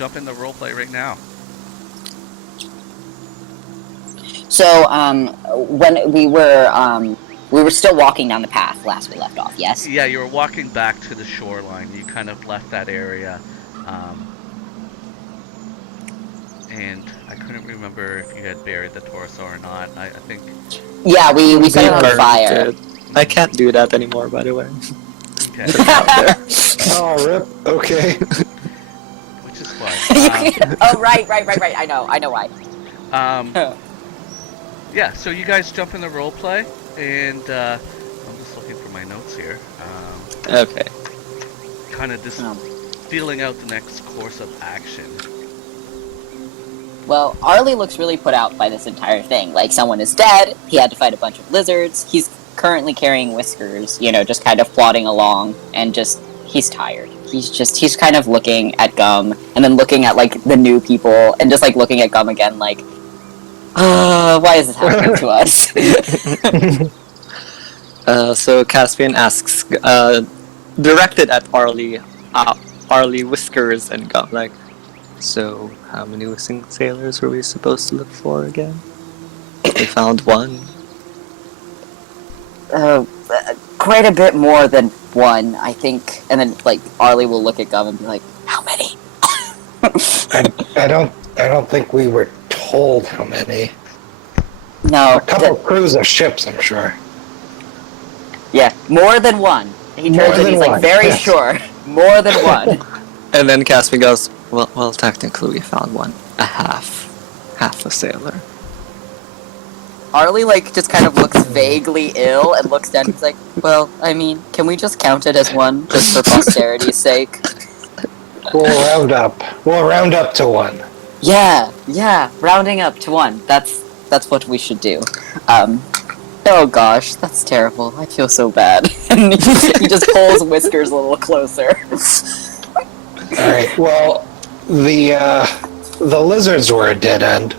jump in the roleplay right now. So, when we were still walking down the path last we left off, yes? Yeah, you were walking back to the shoreline. You kind of left that area. And I couldn't remember if you had buried the torso or not. I think... Yeah, we set it on fire. It. I can't do that anymore, by the way. Okay. Oh, rip. Okay. Which is fine. Oh, right. I know why. Yeah, so you guys jump in the roleplay, and I'm just looking for my notes here. Okay. Kind of just feeling out the next course of action. Well, Arli looks really put out by this entire thing. Like, someone is dead, he had to fight a bunch of lizards, he's currently carrying whiskers, just kind of plodding along, and he's tired. He's kind of looking at Gum, and then looking at, like, the new people, and just, like, looking at Gum again, like, why is this happening to us? So Caspian asks, directed at Arli, Whiskers, and Gum, like, so how many missing sailors were we supposed to look for again? We found one. Quite a bit more than one, I think. And then, like, Arli will look at Gum and be like, how many? I don't think we were told how many. No. A couple crews of ships, I'm sure. Yeah, more than one. He turns and he's like, very sure. More than one. And then Caspian goes, well, technically we found one. A half a sailor. Arli, like, just kind of looks vaguely ill and looks down and he's like, well, I mean, can we just count it as one, just for posterity's sake? We'll round up to one. Yeah, rounding up to one. That's what we should do. Oh gosh, that's terrible. I feel so bad. And he just pulls Whiskers a little closer. Alright, well, the lizards were a dead end.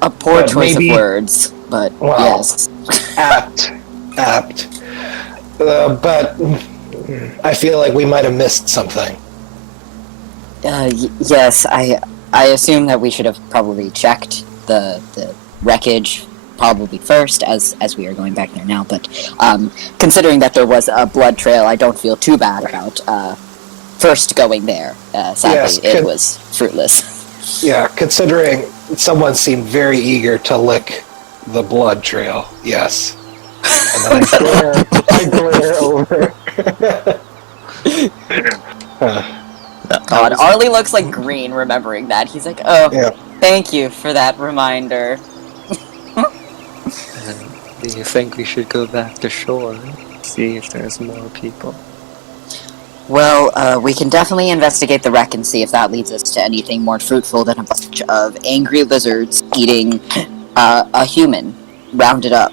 A poor But choice maybe- of words, but Well, yes. Apt. But I feel like we might have missed something. Yes, I assume that we should have probably checked the wreckage probably first, as we are going back there now, but considering that there was a blood trail, I don't feel too bad about first going there. Sadly, Yes, it was fruitless. Yeah, considering someone seemed very eager to lick the blood trail, yes. And then I glare over. God, Arli looks like green remembering that. He's like, oh, Yeah. thank you for that reminder. Do you think we should go back to shore? See if there's more people? Well, we can definitely investigate the wreck and see if that leads us to anything more fruitful than a bunch of angry lizards eating a human rounded up.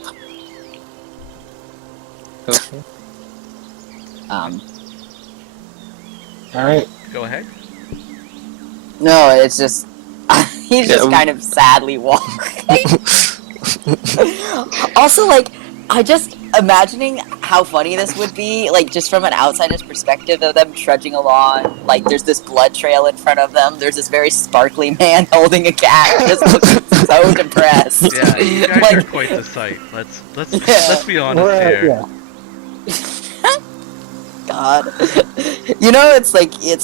Okay. Alright. Go ahead. No, it's just he's just kind of sadly walking. Also, like, I just imagining how funny this would be, like, just from an outsider's perspective of them trudging along. Like, there's this blood trail in front of them. There's this very sparkly man holding a cat, just looking so depressed. Yeah, you guys Like- are quite the sight. Let's Yeah. be honest here. Yeah. God, it's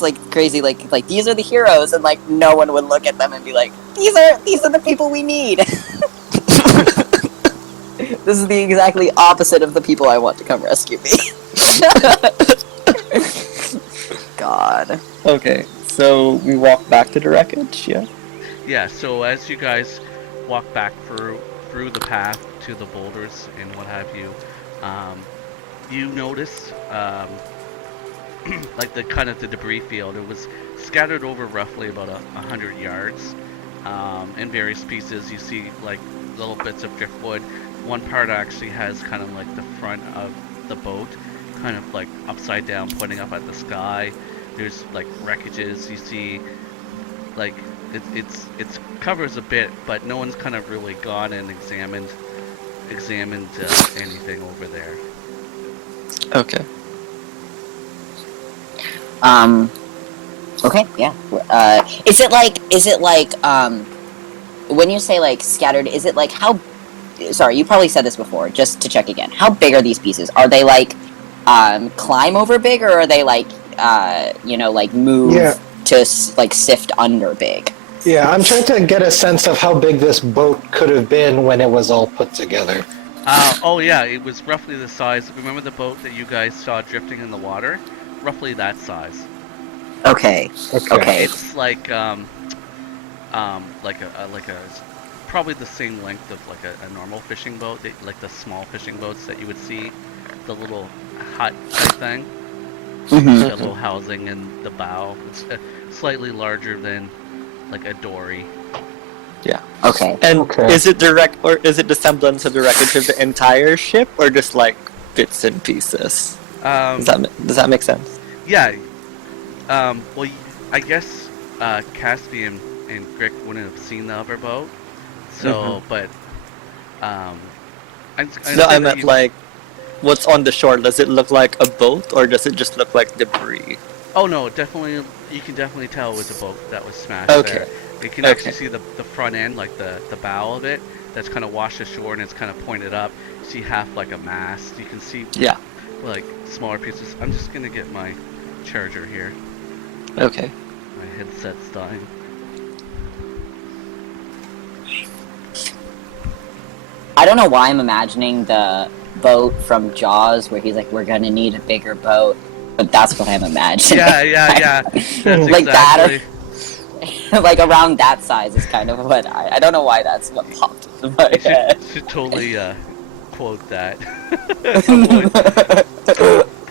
like crazy. Like these are the heroes, and like no one would look at them and be like, these are the people we need. This is the exactly opposite of the people I want to come rescue me. God. Okay, so we walk back to the wreckage, yeah? Yeah, so as you guys walk back through the path to the boulders and what have you, you notice like the kind of the debris field. It was scattered over roughly about 100 yards in various pieces. You see like little bits of driftwood. One part actually has kind of like the front of the boat kind of like upside down, pointing up at the sky. There's like wreckages. You see like it's covers a bit, but no one's kind of really gone and examined anything over there. Okay. Okay, yeah. Is it like when you say like scattered, is it like how sorry, you probably said this before, just to check again. How big are these pieces? Are they like climb over big, or are they like like move Yeah. to like sift under big? Yeah, I'm trying to get a sense of how big this boat could have been when it was all put together. Oh yeah, it was roughly the size. Remember the boat that you guys saw drifting in the water? Roughly that size. Okay. Okay. It's like probably the same length of like a normal fishing boat, like the small fishing boats that you would see, the little hut type thing. Mhm. The little housing in the bow. It's slightly larger than like a dory. Yeah. Okay. And Okay. is it or is it the semblance of the wreckage of the entire ship, or just like bits and pieces? Does that make sense? Yeah. Well, I guess Caspian and Grick wouldn't have seen the other boat. So, but I meant like, what's on the shore? Does it look like a boat, or does it just look like debris? Oh no, definitely. You can definitely tell it was a boat that was smashed. Okay. There. You can actually see the front end, like the bow of it, that's kind of washed ashore and it's kind of pointed up. You see half like a mast. You can see like smaller pieces. I'm just gonna get my charger here. Okay. My headset's dying. I don't know why I'm imagining the boat from Jaws where he's like, we're gonna need a bigger boat, but that's what I'm imagining. Yeah. That's Like exactly. that, like around that size is kind of what I don't know why that's what popped into my head. Should totally quote that.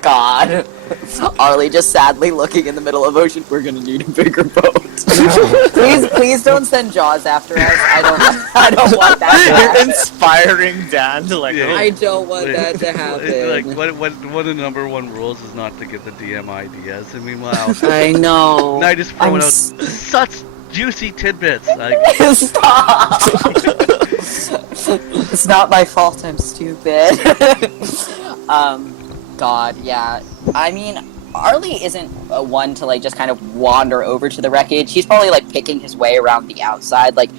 God. Arli just sadly looking in the middle of ocean. We're gonna need a bigger boat. please don't send Jaws after us. I don't want that to You're happen. inspiring Dan to like. Yeah. Oh. I don't want that to happen. Like one of the number one rules is not to give the DM ideas. And meanwhile, I know. Night is throwing I'm out such juicy tidbits. Like, Stop! It's not my fault, I'm stupid. God, yeah. I mean, Arli isn't one to, like, just kind of wander over to the wreckage. He's probably, like, picking his way around the outside. Like,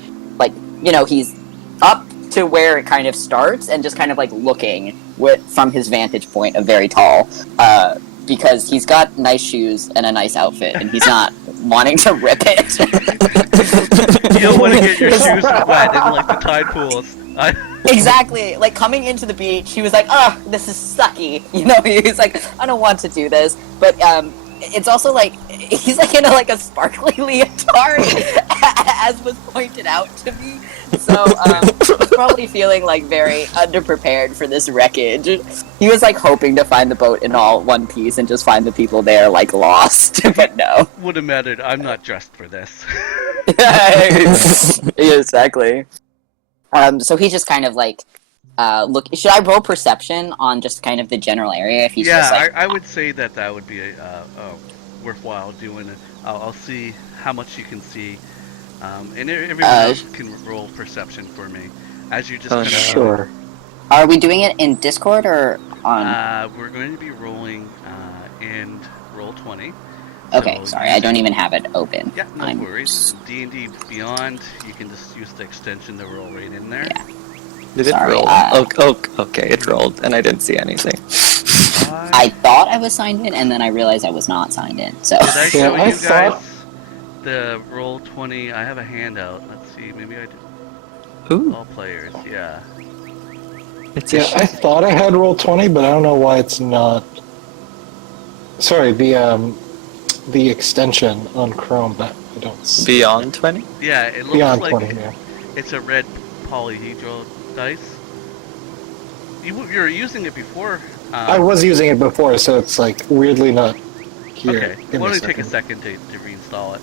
he's up to where it kind of starts and just kind of, like, looking from his vantage point of very tall. Because he's got nice shoes and a nice outfit, and he's not wanting to rip it. you don't want to get your shoes wet in, like, the tide pools. Exactly. Like, coming into the beach, he was like, oh, this is sucky. He's like, I don't want to do this. But, it's also like, he's like in a sparkly leotard, as was pointed out to me. So, he's probably feeling, like, very underprepared for this wreckage. He was, like, hoping to find the boat in all one piece and just find the people there, like, lost. But no. Would have mattered. I'm not dressed for this. Yeah, exactly. So he just kind of like, look. Should I roll perception on just kind of the general area? If he's just like, I would say that would be worthwhile doing it. I'll see how much you can see, and everyone else can roll perception for me as you just kind of. Sure. Are we doing it in Discord or on? We're going to be rolling in Roll20. Okay, So sorry, I don't even have it open. Yeah, no worries. D&D Beyond, you can just use the extension to roll right in there. Yeah. Did it Sorry, roll? Okay, it rolled, and I didn't see anything. I thought I was signed in, and then I realized I was not signed in. So. Did I show I you thought- guys the Roll20? I have a handout. Let's see, maybe I did. Ooh, All players, yeah. it's Yeah, I thought I had Roll20, but I don't know why it's not. Sorry, the extension on Chrome, but I don't see. Beyond 20. Yeah, it looks Beyond like 20, yeah. it's a red polyhedral dice. You were using it before. I was using it before, so it's like weirdly not here. Okay, Give me it'll only take a second to reinstall it.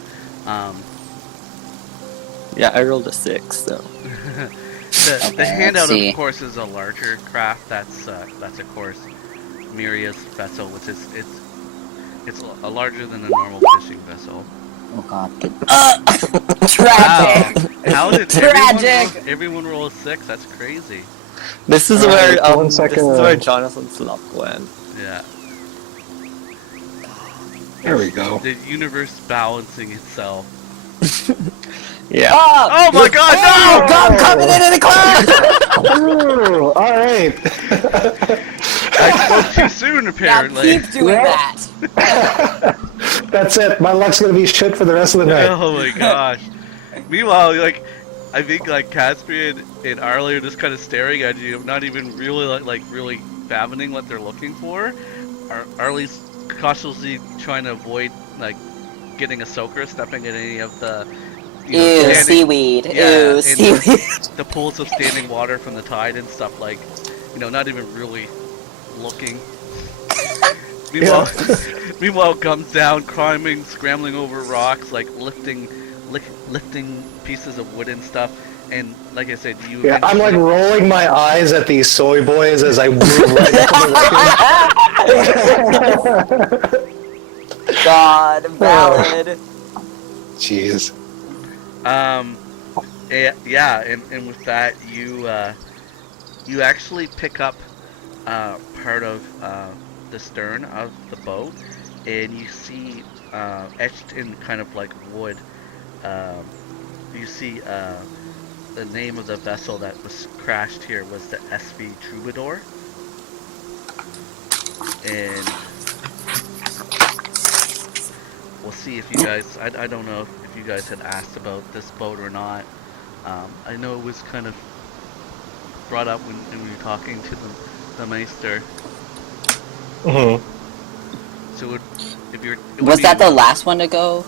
Yeah, I rolled a 6, so. The Okay, handout, let's see. of course, is a larger craft. That's of course Miriya's vessel, which is it's a larger than a normal fishing vessel. Oh God. Tragic. How did Tragic. everyone roll a 6? That's crazy. This is Alright, where 1 second, this is where Jonathan's luck went. Yeah. There we go. The universe balancing itself. Yeah. Oh my God! Oh, No! God, coming in the cloud! Ooh, all right. I spoke too soon, Now apparently. keep doing Yeah. that. That's it. My luck's gonna be shit for the rest of the night. Oh my gosh. Meanwhile, like, I think like Caspian and Arli are just kind of staring at you, not even really like really fathoming what they're looking for. Arli's cautiously trying to avoid like getting a soaker, stepping in any of the Ew, seaweed. Yeah, Ew, and seaweed. the pools of standing water from the tide and stuff, like, not even really looking. Meanwhile, comes down, climbing, scrambling over rocks, like lifting pieces of wood and stuff. And like I said, Yeah, I'm like rolling my eyes at these soy boys as I move right up to the God, valid. Jeez. Yeah, and with that, you actually pick up part of the stern of the boat, and you see etched in kind of like wood. You see the name of the vessel that was crashed here was the SV Troubadour, and we'll see if you guys. I don't know if you guys had asked about this boat or not. I know it was kind of brought up when we were talking to the Meister. So if you're... Was that the last one to go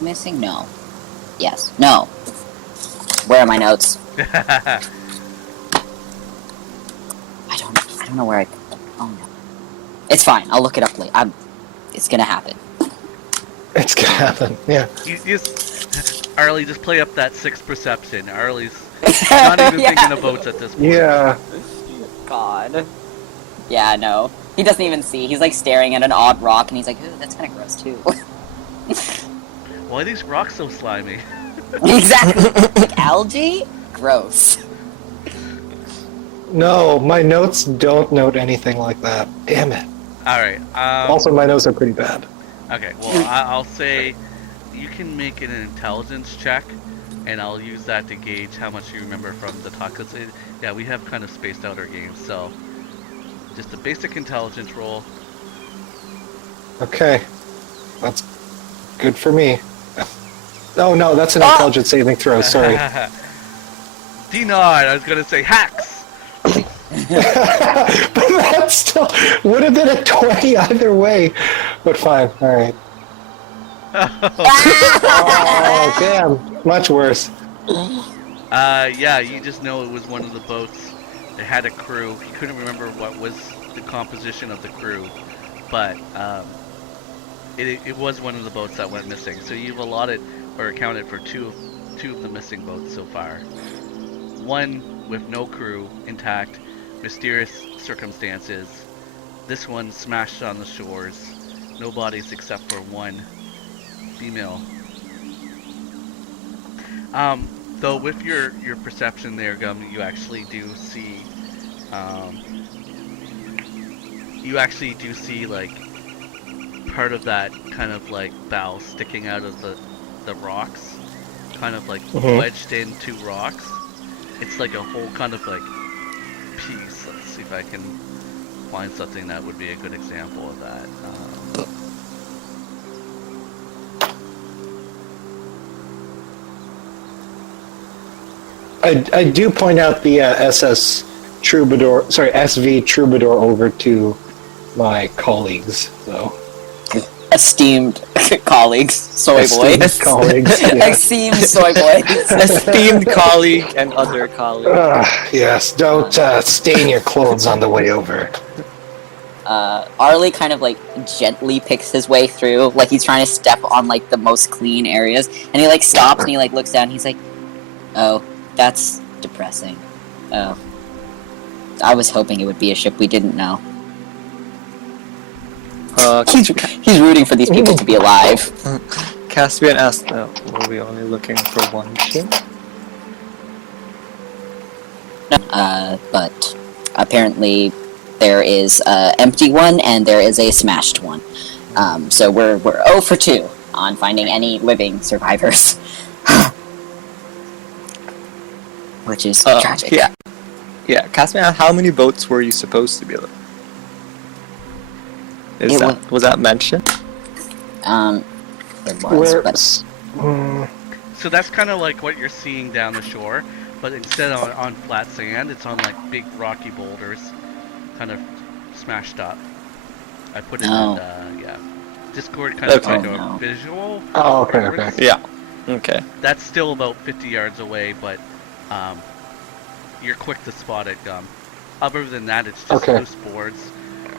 missing? No. Yes. No. Where are my notes? I don't know where I... Oh no. It's fine. I'll look it up later. It's gonna happen. It's gonna happen, yeah. Arli, just play up that 6 perception. Arli's not even thinking of boats at this point. Yeah. God. Yeah, no. He doesn't even see. He's like staring at an odd rock and he's like, ooh, that's kind of gross too. Why are these rocks so slimy? Exactly. Like algae? Gross. No, my notes don't note anything like that. Damn it. Alright, Also, my notes are pretty bad. okay, well, I'll say you can make an intelligence check, and I'll use that to gauge how much you remember from the talk. Cause yeah, we have kind of spaced out our games, so just a basic intelligence roll. Okay. That's good for me. Oh no, that's an intelligence saving throw, sorry. Denied, I was gonna say hacks! But that still would have been a 20 either way. But fine, alright. Oh, damn. Much worse. Yeah, you just know it was one of the boats. It had a crew. He couldn't remember what was the composition of the crew, but it was one of the boats that went missing. So you've allotted or accounted for two of the missing boats so far. One with no crew, intact, mysterious circumstances. This one smashed on the shores. No bodies except for one female. Though with your perception there, Gum, you actually do see like part of that kind of like bow sticking out of the rocks, kind of like wedged into rocks. It's like a whole kind of like piece. Let's see if I can find something that would be a good example of that. I do point out the SV Troubadour over to my colleagues, though. Esteemed colleagues, soy boys. Esteemed colleagues, yeah. Esteemed soy boys. Esteemed colleague and other colleague. Yes, don't stain your clothes on the way over. Arli kind of like gently picks his way through, like he's trying to step on like the most clean areas, and he like stops and he like looks down and he's like, oh, that's depressing. Oh. I was hoping it would be a ship we didn't know. He's rooting for these people to be alive. Caspian asked, were we only looking for one ship? But apparently there is an empty one and there is a smashed one. So we're 0 for 2 on finding any living survivors, which is tragic. Yeah, Caspian, how many boats were you supposed to be looking? Was that mentioned? It was, but So that's kind of like what you're seeing down the shore, but instead of on flat sand, it's on like big rocky boulders, kind of smashed up. I put it in Discord kind of like a visual. Oh, okay. Yeah. Okay. That's still about 50 yards away, but you're quick to spot it, Gum. Other than that, it's just loose boards,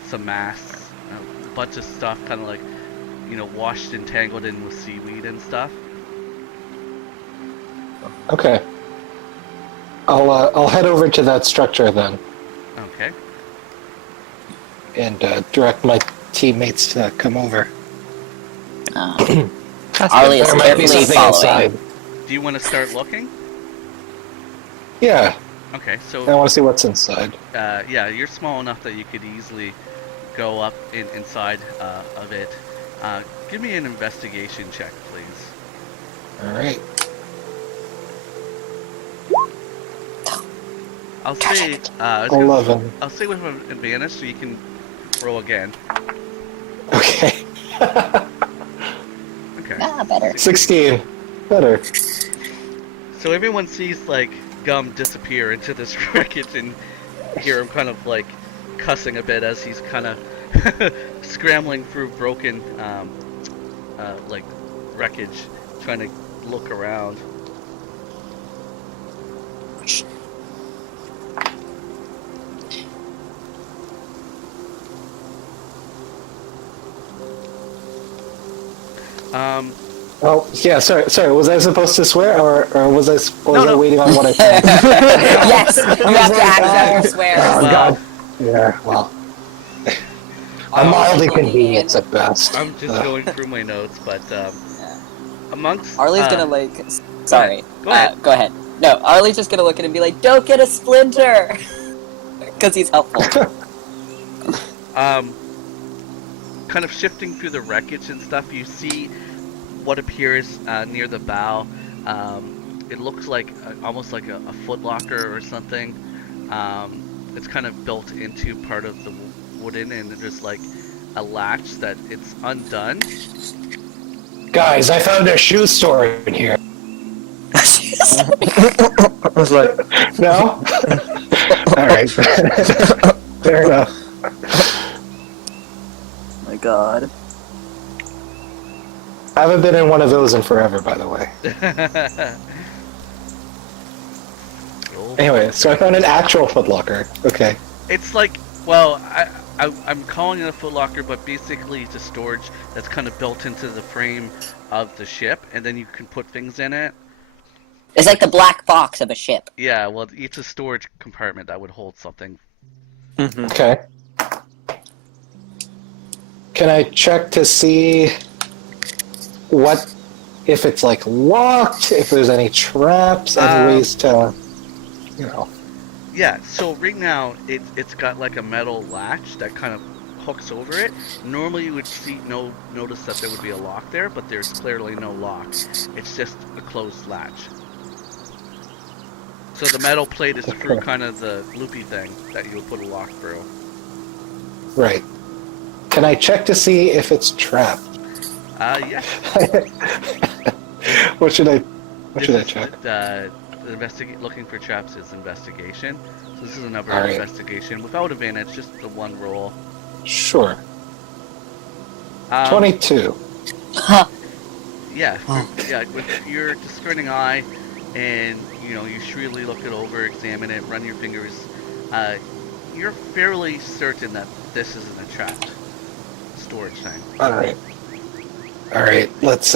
some masts, a bunch of stuff kind of like, washed and tangled in with seaweed and stuff. Okay. I'll head over to that structure then, Okay. and direct my teammates to come over. Arli is There might be carefully something following. inside. Do you want to start looking? Yeah, Okay, so I want to see what's inside. you're small enough that you could easily go up inside of it. Give me an investigation check, please. All right. I'll say 11. I'll say with an advantage, so you can roll again. Okay. Okay. Better. 16. Better. So everyone sees like Gum disappear into this wreckage, and hear him kind of like cussing a bit as he's kind of scrambling through broken like wreckage, trying to look around. Oh, yeah, sorry. Was I supposed to swear, or was I waiting on what I said? Yes, you have to accidentally swear. Oh, Well, God. Yeah, well. A mild inconvenience at best. I'm just going through my notes, but amongst Arli's gonna like. Sorry. Go ahead. Go ahead. No, Arli's just gonna look at him and be like, "Don't get a splinter," because he's helpful. kind of shifting through the wreckage and stuff, you see what appears near the bow. It looks like almost like a footlocker or something. It's kind of built into part of the wooden, and there's like a latch that it's undone. Guys, I found a shoe store in here. I was like, No? Alright. Fair enough. My God. I haven't been in one of those in forever, by the way. Anyway, so I found an actual footlocker. Okay. It's like, well, I'm calling it a footlocker, but basically it's a storage that's kind of built into the frame of the ship, and then you can put things in it. It's like the black box of a ship. Yeah, well, it's a storage compartment that would hold something. mm-hmm. Okay. Can I check to see what, if it's like locked, if there's any traps, any ways to, you know. Yeah, so right now it's got like a metal latch that kind of hooks over it. Normally you would notice that there would be a lock there, but there's clearly no lock. It's just a closed latch. So the metal plate is through kind of the loopy thing that you would put a lock through. Right. Can I check to see if it's trapped? Yeah. What should I check? Looking for traps is investigation. So this is another All right. investigation without advantage, just the one roll. Sure. 22. Yeah, with your discerning eye, and you shrewdly look it over, examine it, run your fingers. You're fairly certain that this isn't a trap storage thing. All right. Let's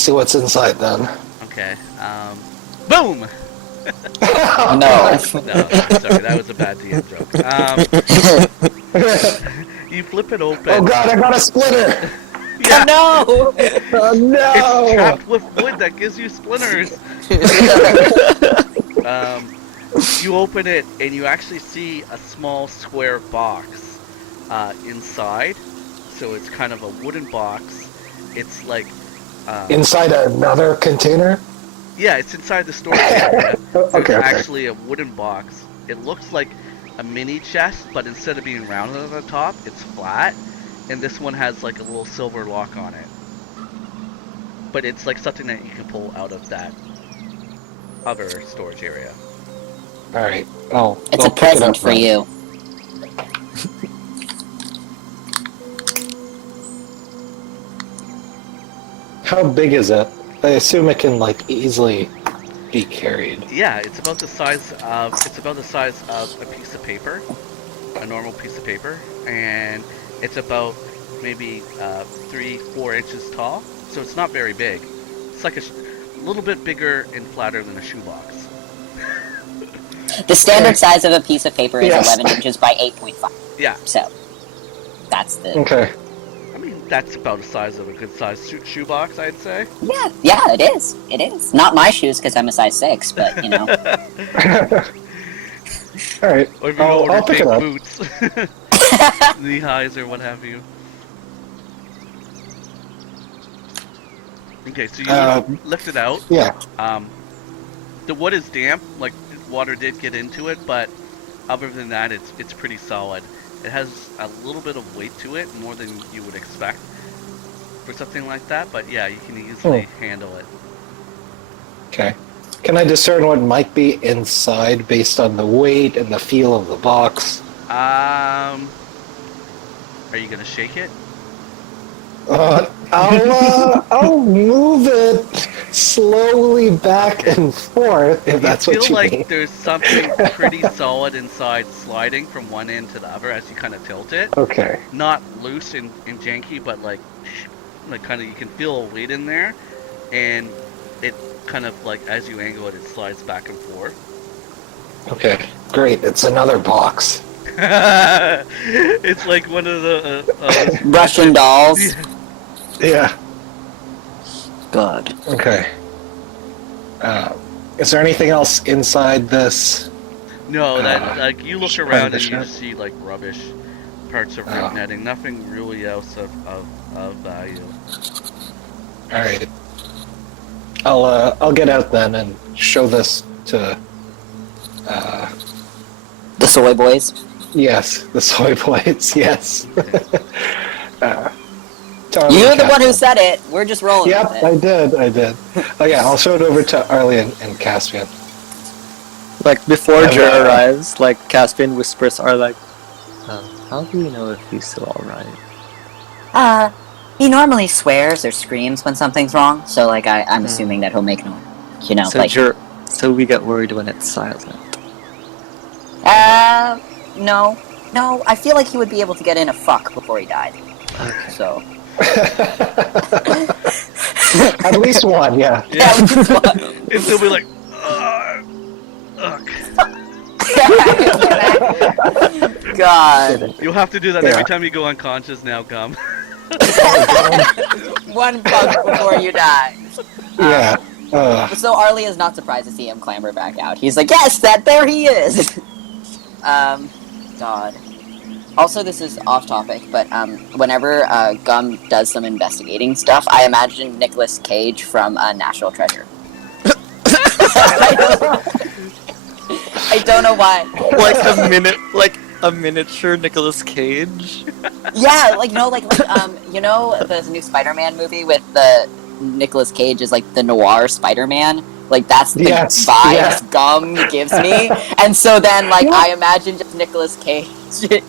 see what's inside then. Okay. Boom. No. No, sorry, that was a bad DM joke. You flip it open. Oh God, I got a splitter! Yeah. Oh, no! Oh no! It's trapped with wood that gives you splinters. You open it and you actually see a small square box inside. so it's kind of a wooden box. It's like Inside another container? yeah, it's inside the storage area. Okay, It's okay. actually a wooden box. It looks like a mini chest, but instead of being rounded at the top, it's flat. And this one has like a little silver lock on it. But it's like something that you can pull out of that other storage area. Alright. Oh, It's I'll a pick it present up for then. you. How big is it? I assume it can like easily be carried. Yeah, it's about the size of a piece of paper, a normal piece of paper, and it's about maybe 3-4 inches tall. So it's not very big. It's like a little bit bigger and flatter than a shoebox. The standard size of a piece of paper is Yes. 11 inches by 8.5. Yeah, So, that's the... Okay. I mean that's about the size of a good size shoebox, I'd say. Yeah, it is. It is. Not my shoes, because I'm a size 6, but, you know. Alright. Or if you I'll order pick big it up. boots, knee highs or what have you. Okay, so you lift it out. Yeah. The wood is damp, like water did get into it, but other than that, it's pretty solid. It has a little bit of weight to it, more than you would expect for something like that. But yeah, you can easily handle it. Okay. Can I discern what might be inside based on the weight and the feel of the box? Are you gonna shake it? I'll move it slowly back and forth if that's you what feel you like mean. there's something pretty solid inside, sliding from one end to the other as you kind of tilt it. Okay. Not loose and janky, but like kind of you can feel a weight in there, and it kind of like as you angle it, it slides back and forth. Okay. Great. It's another box. It's like one of the Russian dolls. Yeah. Good. Okay. Is there anything else inside this? No, that like you look Just part around of the and you ship? just see like rubbish, parts of Oh. netting, nothing really else of value. All right. I'll get out then and show this to. The soy boys. Yes, the soy boys. Yes. Arli You're and the one who Caspian. said it. We're just rolling Yep, with it. I did. Oh yeah, I'll show it over to Arli and Caspian. Like before Yeah, Jer yeah. arrives, like Caspian whispers are like, how do we know if he's still alright? He normally swears or screams when something's wrong, so like I'm assuming that he'll make noise. You know, So like so we get worried when it's silent. no, I feel like he would be able to get in a fuck before he died. Okay. So At least one, yeah. yeah, just one. And they'll be like, ugh. God, You'll have to do that Yeah. every time you go unconscious now, Gum. one fuck before you die. Yeah. So Arli is not surprised to see him clamber back out. He's like, yes, there he is. God. Also, this is off topic, but whenever Gum does some investigating stuff, I imagine Nicolas Cage from National Treasure. I don't know why. like a miniature Nicolas Cage. Yeah, like you know the new Spider-Man movie with the Nicolas Cage is like the noir Spider-Man. Like that's the Yes, vibes yeah. Gum gives me, and so then like I imagine just Nicolas Cage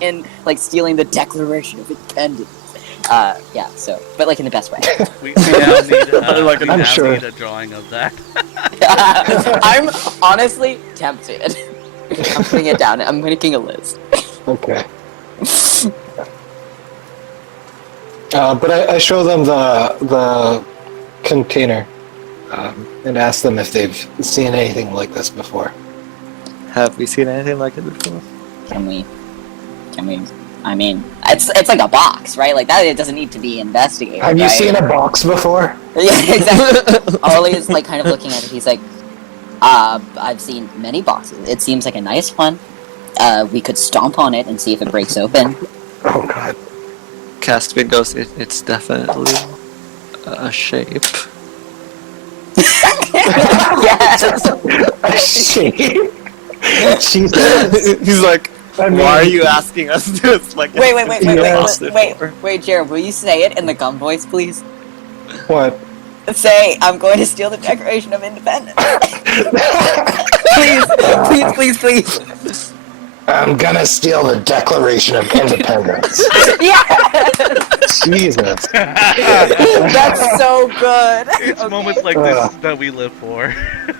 in like stealing the Declaration of Independence. Yeah. So, but like in the best way. We now need, Like, we I'm now sure. need a drawing of that. I'm honestly tempted. I'm putting it down. I'm making a list. Okay. But I show them the container and ask them if they've seen anything like this before. Have we seen anything like it before? Can we? I mean, it's like a box, right? Like that. It doesn't need to be investigated. Have you right? seen a box before? Yeah, exactly. Arli is like kind of looking at it. He's like, I've seen many boxes. It seems like a nice one. We could stomp on it and see if it breaks open. Oh god. Caspian goes, it's definitely a shape. Yes. A shape? Jesus. He's like, I mean- why are you asking us this? Like, Wait, Jared, will you say it in the gum voice, please? What? Say, I'm going to steal the Declaration of Independence. please. I'm gonna steal the Declaration of Independence. Yes! Jesus. That's so good. It's Okay. moments like this that we live for. Here's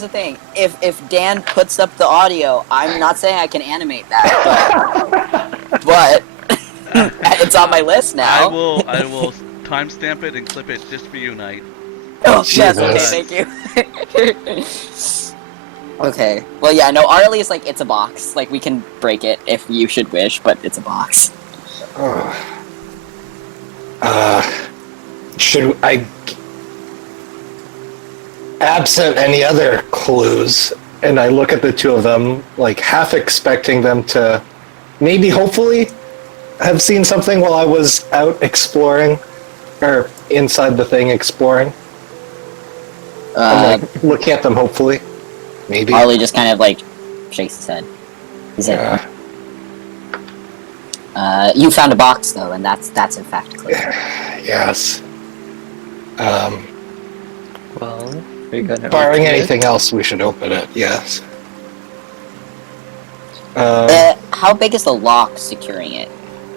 the thing. If Dan puts up the audio, I'm not saying I can animate that, but it's on my list now. I will timestamp it and clip it just for you, Knight. Oh, yes, okay, Jesus. thank you. Okay. Well, yeah, no, Arli is like, it's a box. Like, we can break it if you should wish, but it's a box. Should I... Absent any other clues, and I look at the two of them, like, half expecting them to maybe, hopefully, have seen something while I was out exploring, or inside the thing exploring. I'm like, looking at them, hopefully. Maybe. Arli just kind of, like, shakes his head. He said, you found a box, though, and that's in fact clear. Yes. well, we're gonna Barring open it. anything else, we should open it, yes. How big is the lock securing it?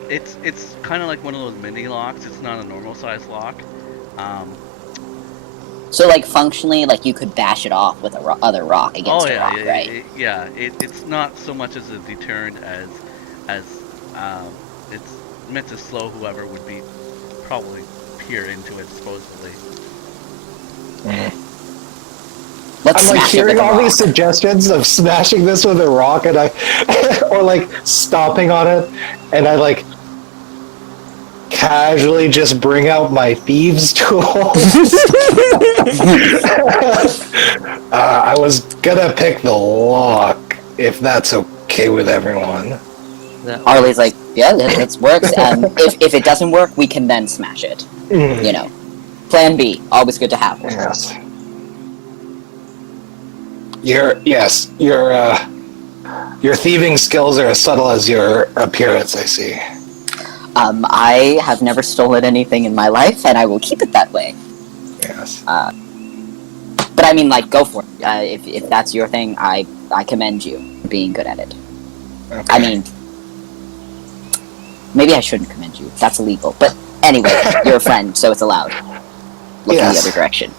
It's kind of like one of those mini locks. It's not a normal size lock. So, like, functionally, like, you could bash it off with other rock against a rock, right? It's not so much as a deterrent as it's meant to slow whoever would be probably peer into it supposedly. Let's I'm like smash it hearing with a all rock. these suggestions of smashing this with a rock, and or like stomping on it, and I like casually just bring out my thieves' tools. I was gonna pick the lock, if that's okay with everyone. Arli's like, yeah, it works. If it doesn't work, we can then smash it. You know, Plan B, always good to have one. Yes. Your thieving skills are as subtle as your appearance, I see. I have never stolen anything in my life, and I will keep it that way. Yes. But I mean, like, go for it. If that's your thing, I commend you for being good at it. Okay. I mean, maybe I shouldn't commend you. That's illegal. But anyway, you're a friend, so it's allowed. Look in the Yes. other direction.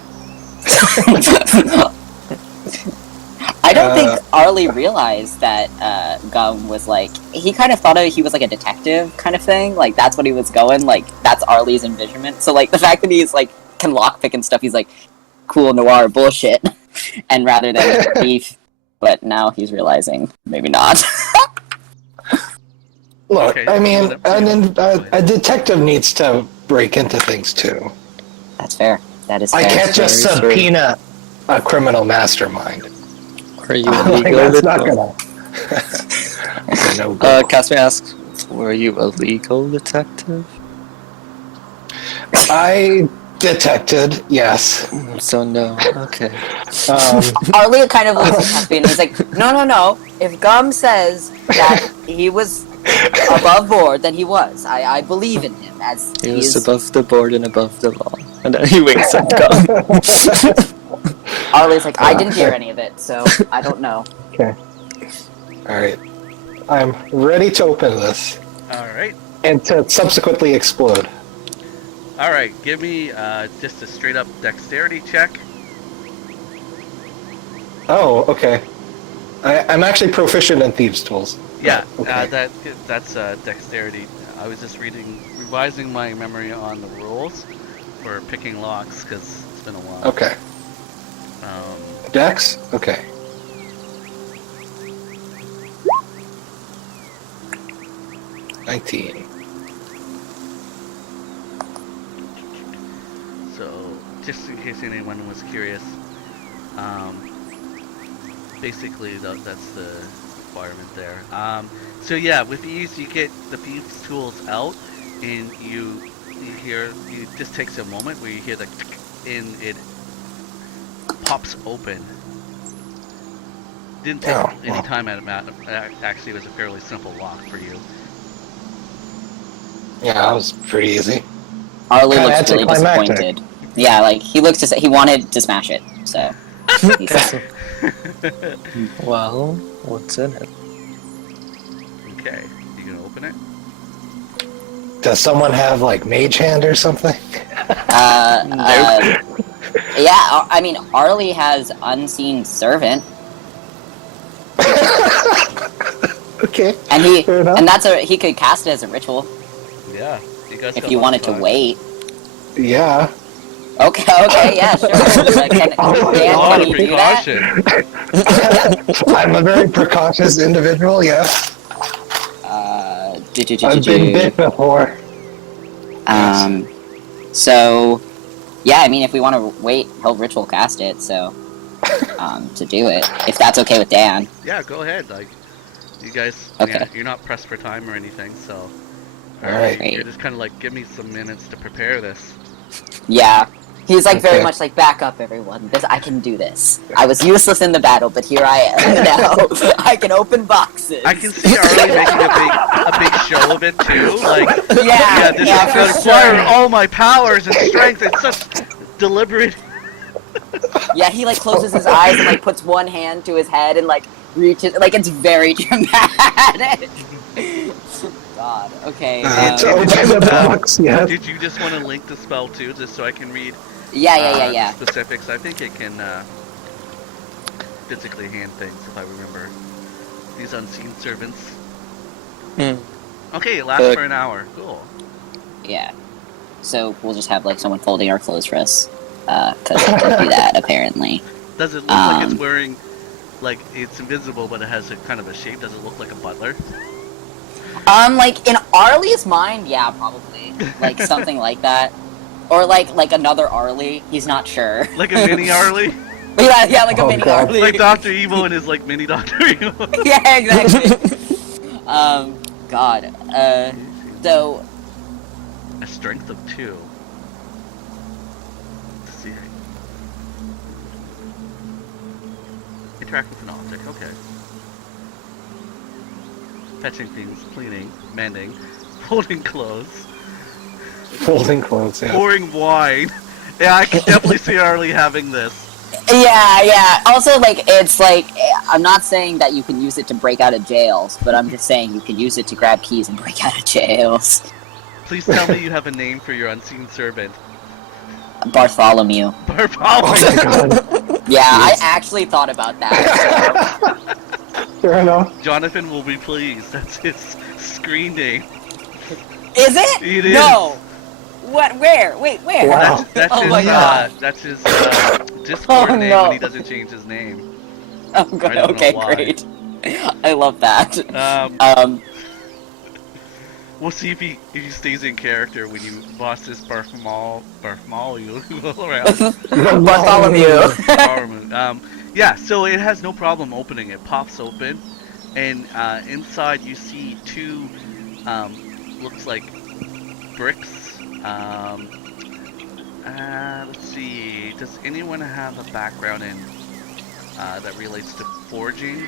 I don't think Arli realized that Gum was like, he kind of thought he was like a detective kind of thing. Like, that's what he was going. Like, that's Arli's envisionment. So, like, the fact that he's like, can lockpick and stuff, he's like, cool noir bullshit. And rather than a thief. But now he's realizing, maybe not. Look, Okay, I mean, whatever. a detective needs to break into things too. That's fair. That is I fair. can't just very true. subpoena a criminal mastermind. Are you Like, illegal? that's not gonna. No go. Caspian asks, were you a legal detective? I detected, yes. So no. Okay. Arli kind of looks at Caspian and he's like, no. If Gum says that he was above board, then he was. I believe in him as He he was is. above the board and above the law. And then he winks at Gum. Arli's like, I didn't hear any of it, so I don't know. Okay. All right. I'm ready to open this All right. and to subsequently explode. All right. Give me just a straight up dexterity check. Oh, okay. I'm actually proficient in thieves' tools. Yeah, Okay. that's dexterity. I was just revising my memory on the rules for picking locks because it's been a while. Okay. Dex? Okay. $19. So, just in case anyone was curious, basically that's the requirement there. So yeah, with ease you get the thieves' tools out, and you hear. It just takes a moment where you hear the, and it pops open. Didn't take any time at it. Actually, it was a fairly simple lock for you. Yeah, that was pretty easy. Arli Kinda looks really anticlimactic. disappointed. Yeah, like he looks to say he wanted to smash it. So. He's sad. Well, what's in it? Okay, you gonna open it? Does someone have like mage hand or something? Yeah, I mean, Arli has unseen servant, Okay. and Fair enough. he could cast it as a ritual Yeah, you guys. if got you lots wanted of to time. wait. Yeah. Okay, yeah, sure. Dan, A lot can of you do that? precaution. I'm a very precautious individual, yes. I've been bit before. So, yeah, I mean, if we want to wait, he'll ritual cast it, so, to do it, if that's okay with Dan. Yeah, go ahead. Like, you guys, Okay. you're not pressed for time or anything, so. Alright. Great. You're just kind of like, give me some minutes to prepare this. Yeah. He's like very Okay. much like, back up everyone, I can do this. I was useless in the battle, but here I am now. I can open boxes. I can see Arli making a big show of it too. Like, Yeah, this yeah, is for gonna require sure. all my powers and strength. It's such deliberate. Yeah, he like closes his eyes and like puts one hand to his head and like reaches, like it's very dramatic. God, okay. To open the box, yeah. Did you just want to link the spell too, just so I can read Yeah. the specifics? I think it can physically hand things if I remember. These unseen servants. Hmm. Okay, it lasts for an hour. Cool. Yeah. So we'll just have like someone folding our clothes for us, because I can do that apparently. Does it look like it's wearing, like it's invisible, but it has a kind of a shape? Does it look like a butler? Like in Arli's mind, yeah, probably like something like that, or like another Arli. He's not sure. Like a mini Arli? yeah, like a Oh, mini God. Arli. Like Dr. Evil and his like mini Dr. Evil. Yeah, exactly. God. So A strength of 2. Let's see. Interact with an object, okay. Fetching things, cleaning, mending, folding clothes, Folding clothes, yeah. pouring wine. Yeah, I can definitely see Arli having this. yeah. Also, like it's like I'm not saying that you can use it to break out of jails, but I'm just saying you can use it to grab keys and break out of jails. Please tell me you have a name for your unseen servant. Bartholomew. Bartholomew. Oh my god. Yeah, I actually thought about that. Fair enough. Jonathan will be pleased. That's his screen name. Is it? It is. No. What? Where? Wait, where? Wow. That's Oh his, my God. that's his Discord Oh, name no. when he doesn't change his name. Oh, God. I don't know Okay, why. great. I love that. We'll see if he stays in character when you boss this Bartholomew around. Bartholomew. Yeah, so it has no problem opening. It pops open, and inside you see 2, looks like bricks. Let's see. Does anyone have a background in that relates to forging?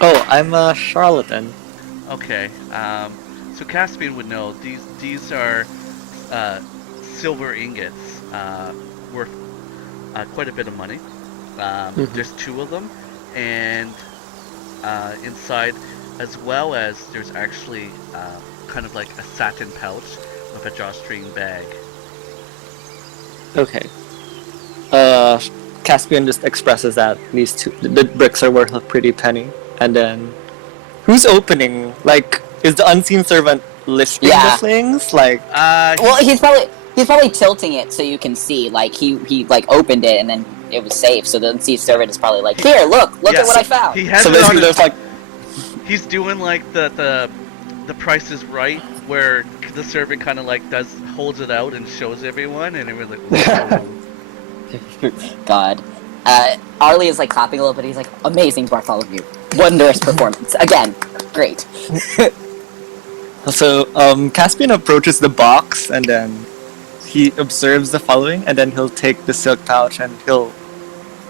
Oh, I'm a charlatan. Okay. So Caspian would know. These are silver ingots worth quite a bit of money. There's 2 of them, and inside, as well as there's actually kind of like a satin pouch with a drawstring bag. Okay. Caspian just expresses that the bricks are worth a pretty penny, and then who's opening? Like, is the unseen servant lifting Yeah. the things? Like, Well, he's probably tilting it so you can see. Like he like opened it and then it was safe. So the unseen servant is probably like, here, look Yes. at what I found. He has so it on basically, his, there's like, he's doing like the Price is Right, where the servant kind of like holds it out and shows everyone, and everyone's like, whoa. God. Arli is like clapping a little bit. He's like, amazing, Bartholomew. Wondrous performance. Again. Great. So, Caspian approaches the box and then he observes the following, and then he'll take the silk pouch and he'll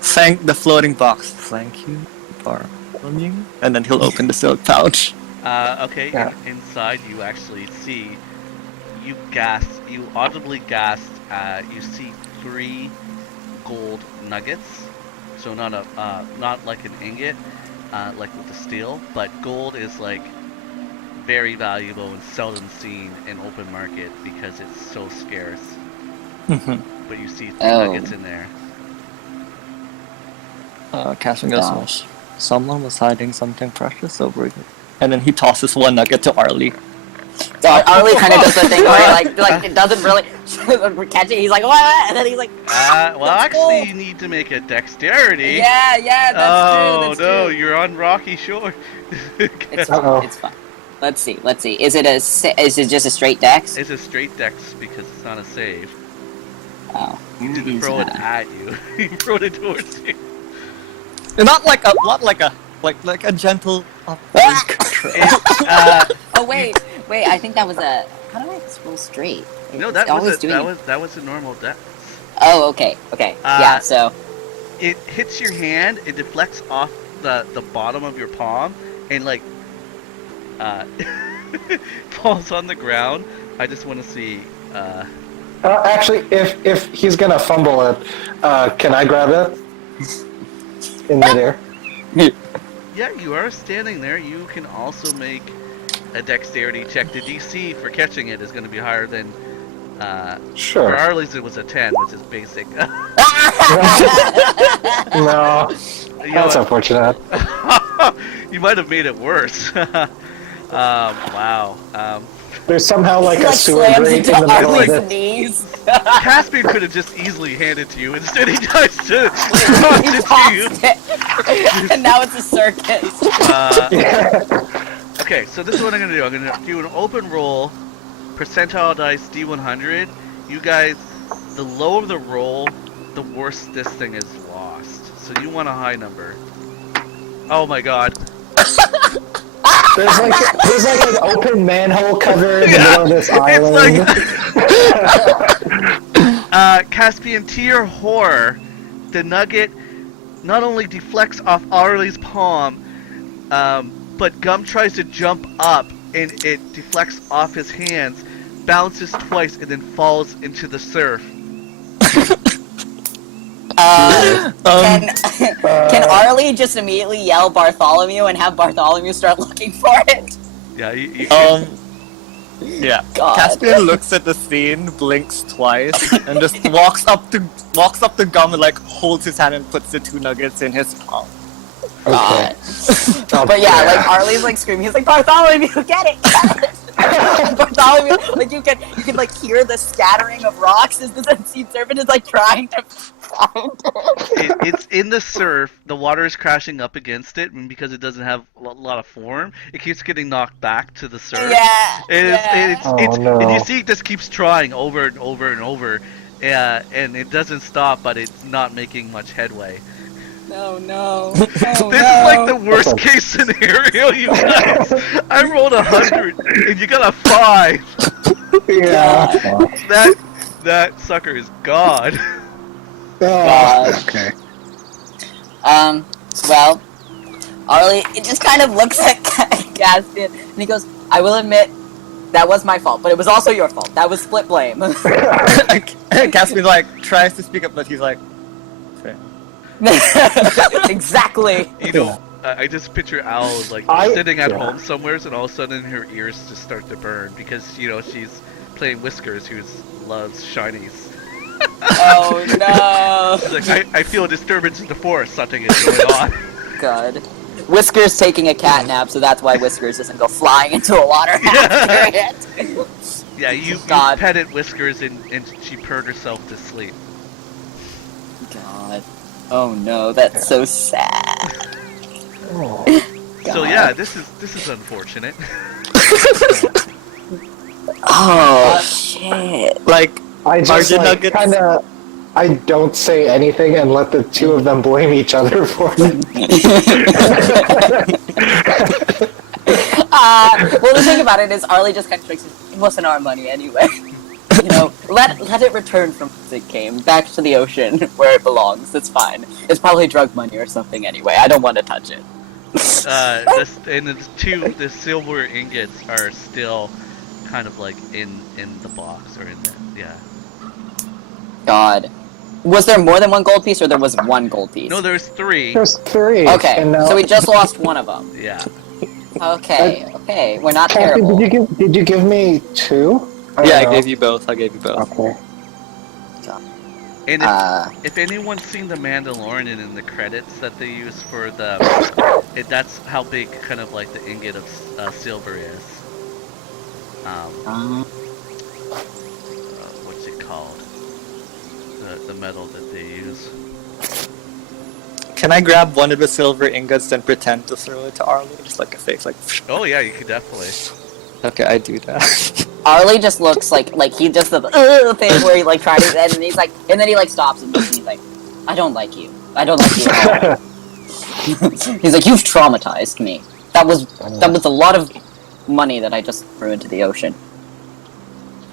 thank the floating box. Thank you for coming. And then he'll open the silk pouch. Okay, Yeah. inside you actually see, you audibly gasped, you see 3 gold nuggets. So not like an ingot, like with the steel, but gold is like very valuable and seldom seen in open market because it's so scarce. But you see 3 nuggets in there. Caspian goes, Gosh. someone was hiding something precious over here. And then he tosses 1 nugget to Arli. So Arli kind of does the thing where like it doesn't really catch it. He's like, what? And then he's like, Well, that's actually, gold. you need to make a dexterity. Yeah, that's true. That's no, true. you're on rocky shore. It's Uh-oh. fine. It's fine. Let's see. Is it just a straight dex? It's a straight dex because it's not a save. Oh. He didn't throw it at you. He threw it towards you. Not like a gentle control. Oh wait. I think that was a. How do I roll straight? No, It's that always that was a normal dex. Oh, okay. Yeah. So. It hits your hand. It deflects off the bottom of your palm and like falls on the ground. I just want to see. Actually, if he's gonna fumble it, can I grab it in midair? Yeah, you are standing there. You can also make a dexterity check. The DC for catching it is going to be higher than. For Sure. Arli's, it was a 10, which is basic. No, You know that's unfortunate. you might have made it worse. Wow. There's somehow like He a like sewer slams grate into in the middle of Arli's it. knees. Caspian could have just easily handed to you. Instead, he tries to He toss it to you. tossed it. And now it's a circus. Okay, so this is what I'm gonna do. I'm gonna do an open roll, percentile dice D100. You guys, the lower the roll, the worse this thing is lost. So you want a high number. Oh my god. There's like an open manhole cover in the middle of this island. Caspian, to your horror, the nugget not only deflects off Arli's palm, but Gum tries to jump up and it deflects off his hands, bounces twice, and then falls into the surf. Can Arli just immediately yell Bartholomew and have Bartholomew start looking for it? Yeah, Yeah. God. Caspian looks at the scene, blinks twice, and just walks up to Gum and like holds his hand and puts the 2 nuggets in his palm. God. But yeah, like Arli's like screaming. He's like, Bartholomew, get it! And Bartholomew, like you can like hear the scattering of rocks as the sea serpent is like trying to find it. it's in the surf. The water is crashing up against it, and because it doesn't have a lot of form, it keeps getting knocked back to the surf. Yeah. And you see it just keeps trying over and over and over, and it doesn't stop, but it's not making much headway. No. This is like the worst case scenario, you guys. I rolled 100, and you got a 5. Yeah. That sucker is God. God. Okay. Well, Arli, it just kind of looks at Caspian, and he goes, I will admit, that was my fault, but it was also your fault. That was split blame. Caspian like tries to speak up, but he's like, okay. Exactly. You know, I just picture Owl like sitting at home somewhere, and all of a sudden her ears just start to burn because she's playing Whiskers, who loves shinies. Oh no. It's like I feel a disturbance in the forest. Something is going on. God. Whiskers taking a cat nap, so that's why Whiskers doesn't go flying into a water after it. Yeah, you petted Whiskers and she purred herself to sleep. God. Oh no, that's so sad. So yeah, this is unfortunate. Oh shit. Like, I just Arjun like, Nuggets. kind of. I don't say anything and let the 2 of them blame each other for it. Well, the thing about it is, Arli just kind of thinks it wasn't our money anyway. You know, let it return from where it came, back to the ocean where it belongs. It's fine. It's probably drug money or something anyway. I don't want to touch it. The silver ingots are still kind of like in the box or in the God. Was there more than one gold piece, or there was one gold piece? No, there's 3. There's 3. Okay, and now, so we just lost one of them. Yeah. Okay, we're not Caspian, terrible. did you give me 2? Yeah, I gave you both. Okay. And if anyone's seen The Mandalorian in the credits that they use for the, that's how big kind of like the ingot of silver is. What's it called? The metal that they use. Can I grab one of the silver ingots and pretend to throw it to Arli? Just like a fake, like... Oh yeah, you could definitely. Okay, I do that. Arli just looks like he does the thing where he like tries to, and then he like stops and he's like, I don't like you at all. He's like, you've traumatized me. That was a lot of money that I just threw into the ocean.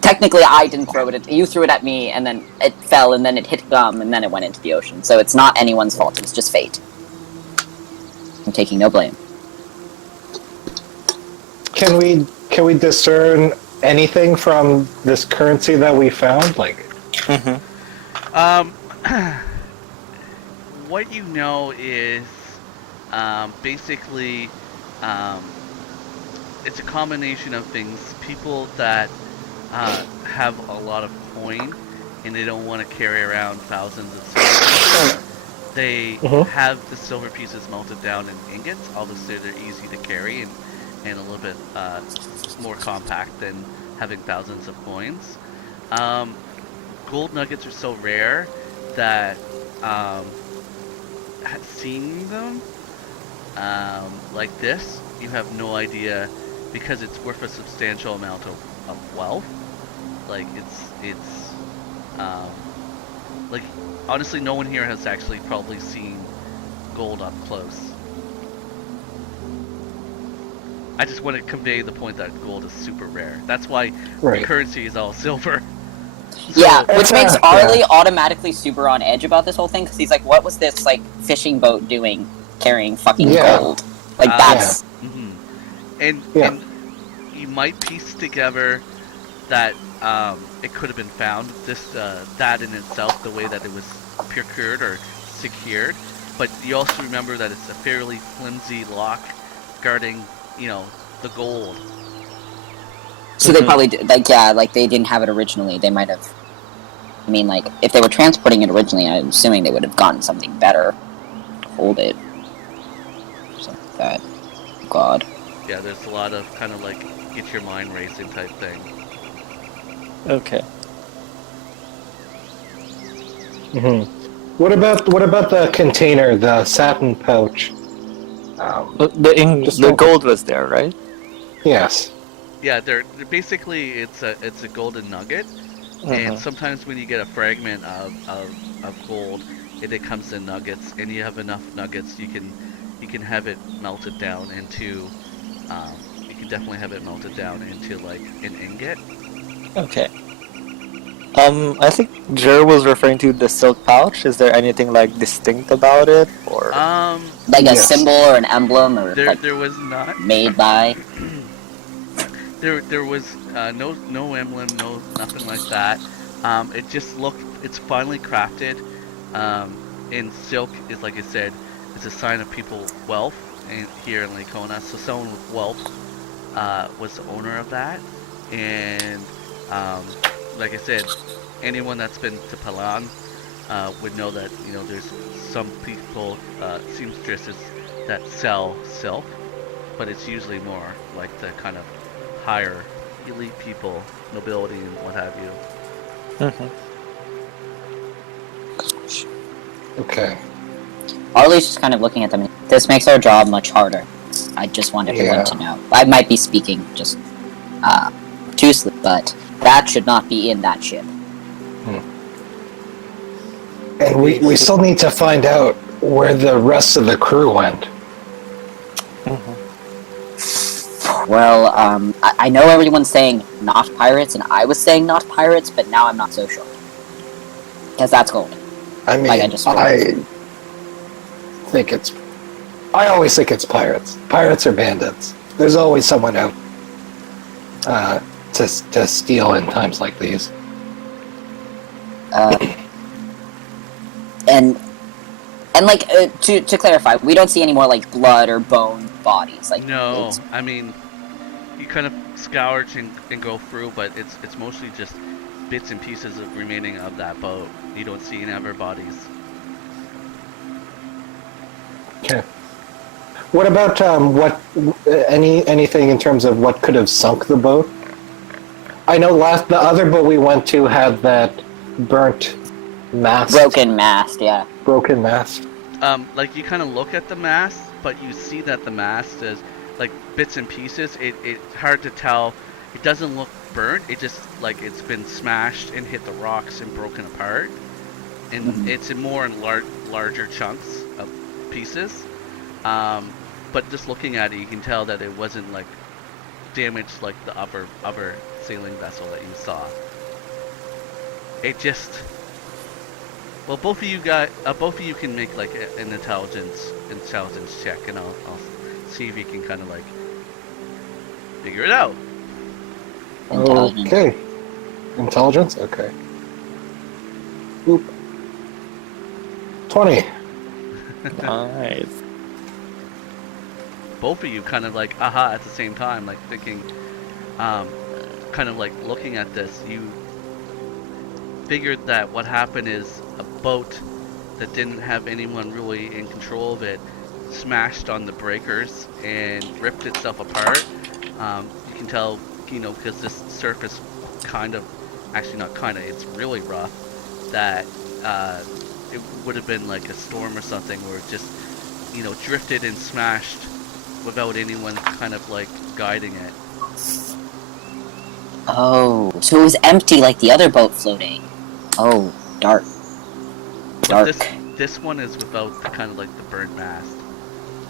Technically, I didn't throw it. You threw it at me, and then it fell, and then it hit gum, and then it went into the ocean. So it's not anyone's fault. It's just fate. I'm taking no blame. Can we discern anything from this currency that we found? Like, What you know is basically it's a combination of things. People that have a lot of coin and they don't want to carry around thousands of silver. They have the silver pieces melted down in ingots. Obviously, they're easy to carry and a little bit more compact than having thousands of coins. Gold nuggets are so rare that seeing them like this, you have no idea, because it's worth a substantial amount of wealth. Like it's like honestly, no one here has actually probably seen gold up close. I just want to convey the point that gold is super rare. That's why the currency is all silver. Yeah, which makes Arli automatically super on edge about this whole thing, because he's like, what was this, like, fishing boat doing carrying fucking gold? Like, that's... And you might piece together that it could have been found, that in itself, the way that it was procured or secured, but you also remember that it's a fairly flimsy lock guarding, the gold. So they probably did, they didn't have it originally. They might have. I mean, like, if they were transporting it originally, I'm assuming they would have gotten something better to hold it. Something like that. God. Yeah, there's a lot of kind of like get your mind racing type thing. Okay. What about the container, the satin pouch? The gold was there, right? Yes. Yeah, they're basically it's a golden nugget, and sometimes when you get a fragment of gold, it comes in nuggets, and you have enough nuggets, you can have it melted down into you can definitely have it melted down into like an ingot. Okay. I think Jer was referring to the silk pouch. Is there anything like distinct about it, or like a symbol or an emblem, or there was not made by? There was no emblem, nothing like that. It just looked. It's finely crafted. And silk is, like I said, it's a sign of people's wealth here in Laikona. So someone with wealth was the owner of that. And like I said, anyone that's been to Palan would know that there's some people, seamstresses, that sell silk, but it's usually more like the kind of higher elite people, nobility and what have you. Okay. Arli's just kind of looking at them. This makes our job much harder. I just want everyone to know. I might be speaking just obtusely, but that should not be in that ship. And we still need to find out where the rest of the crew went. Well, I know everyone's saying not pirates, and I was saying not pirates, but now I'm not so sure. Because that's gold. I mean, Like, I always think it's pirates. Pirates or bandits. There's always someone out to steal in times like these. And like, to clarify, we don't see any more, like, blood or bone bodies. Like, No, I mean, you kind of scourge and go through, but it's mostly just bits and pieces remaining of that boat. You don't see any other bodies. Okay. What about anything in terms of what could have sunk the boat? I know the other boat we went to had that burnt mast. broken mast, yeah. Broken mast. Like you kind of look at the mast, but you see that the mast is like bits and pieces. It's hard to tell. It doesn't look burnt. It just like it's been smashed and hit the rocks and broken apart, and it's in more in larger chunks of pieces. But just looking at it, you can tell that it wasn't like damaged like the other sailing vessel that you saw. It just, well, both of you can make like an intelligence check, and I'll see if you can kind of like figure it out. Okay. Intelligence? Okay. Oop. 20. Nice. Both of you kind of like aha at the same time, like thinking, kind of like looking at this, you figured that what happened is a boat that didn't have anyone really in control of it smashed on the breakers and ripped itself apart. You can tell, because this surface it's really rough, that it would have been like a storm or something where it just, drifted and smashed without anyone kind of like guiding it. Oh, so it was empty like the other boat floating. Oh, dark. But this one is without the kind of like the burnt mast.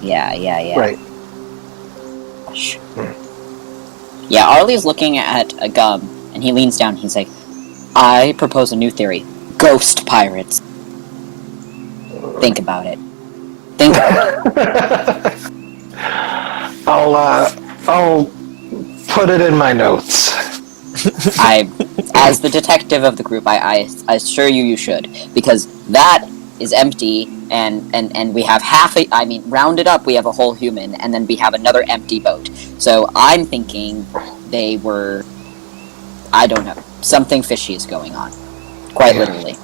Yeah. Right. Yeah, Arli's looking at a gum, and he leans down. He's like, I propose a new theory. Ghost pirates. Think about it. Think about it. I'll put it in my notes. As the detective of the group, I assure you should, because that is empty, and we have rounded up, we have a whole human, and then we have another empty boat. So I'm thinking they were, I don't know, something fishy is going on, quite literally.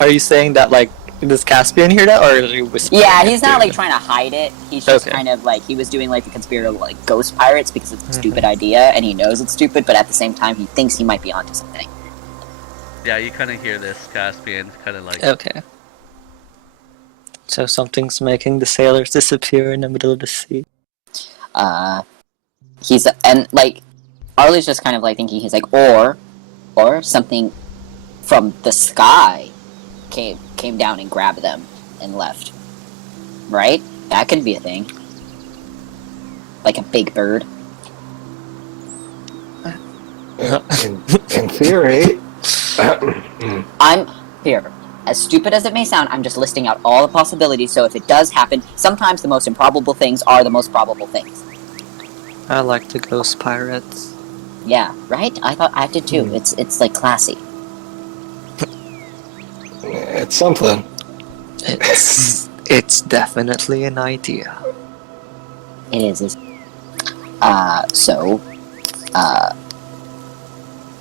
Are you saying that, like, does Caspian hear that, or are you whispering? Yeah, he's not like trying to hide it. He's just Okay. kind of like, he was doing like the conspiracy of like ghost pirates because it's a stupid idea, and he knows it's stupid, but at the same time, he thinks he might be onto something. Yeah, you kind of hear this, Caspian, kind of like. Okay. So something's making the sailors disappear in the middle of the sea. And like, Arli's just kind of like thinking, he's like, or something from the sky came down and grabbed them and left. Right? That could be a thing. Like a big bird. In theory. I'm here. As stupid as it may sound, I'm just listing out all the possibilities, so if it does happen, sometimes the most improbable things are the most probable things. I like the ghost pirates. Yeah, right? I did too. It's like classy. It's something. It's definitely an idea. It is.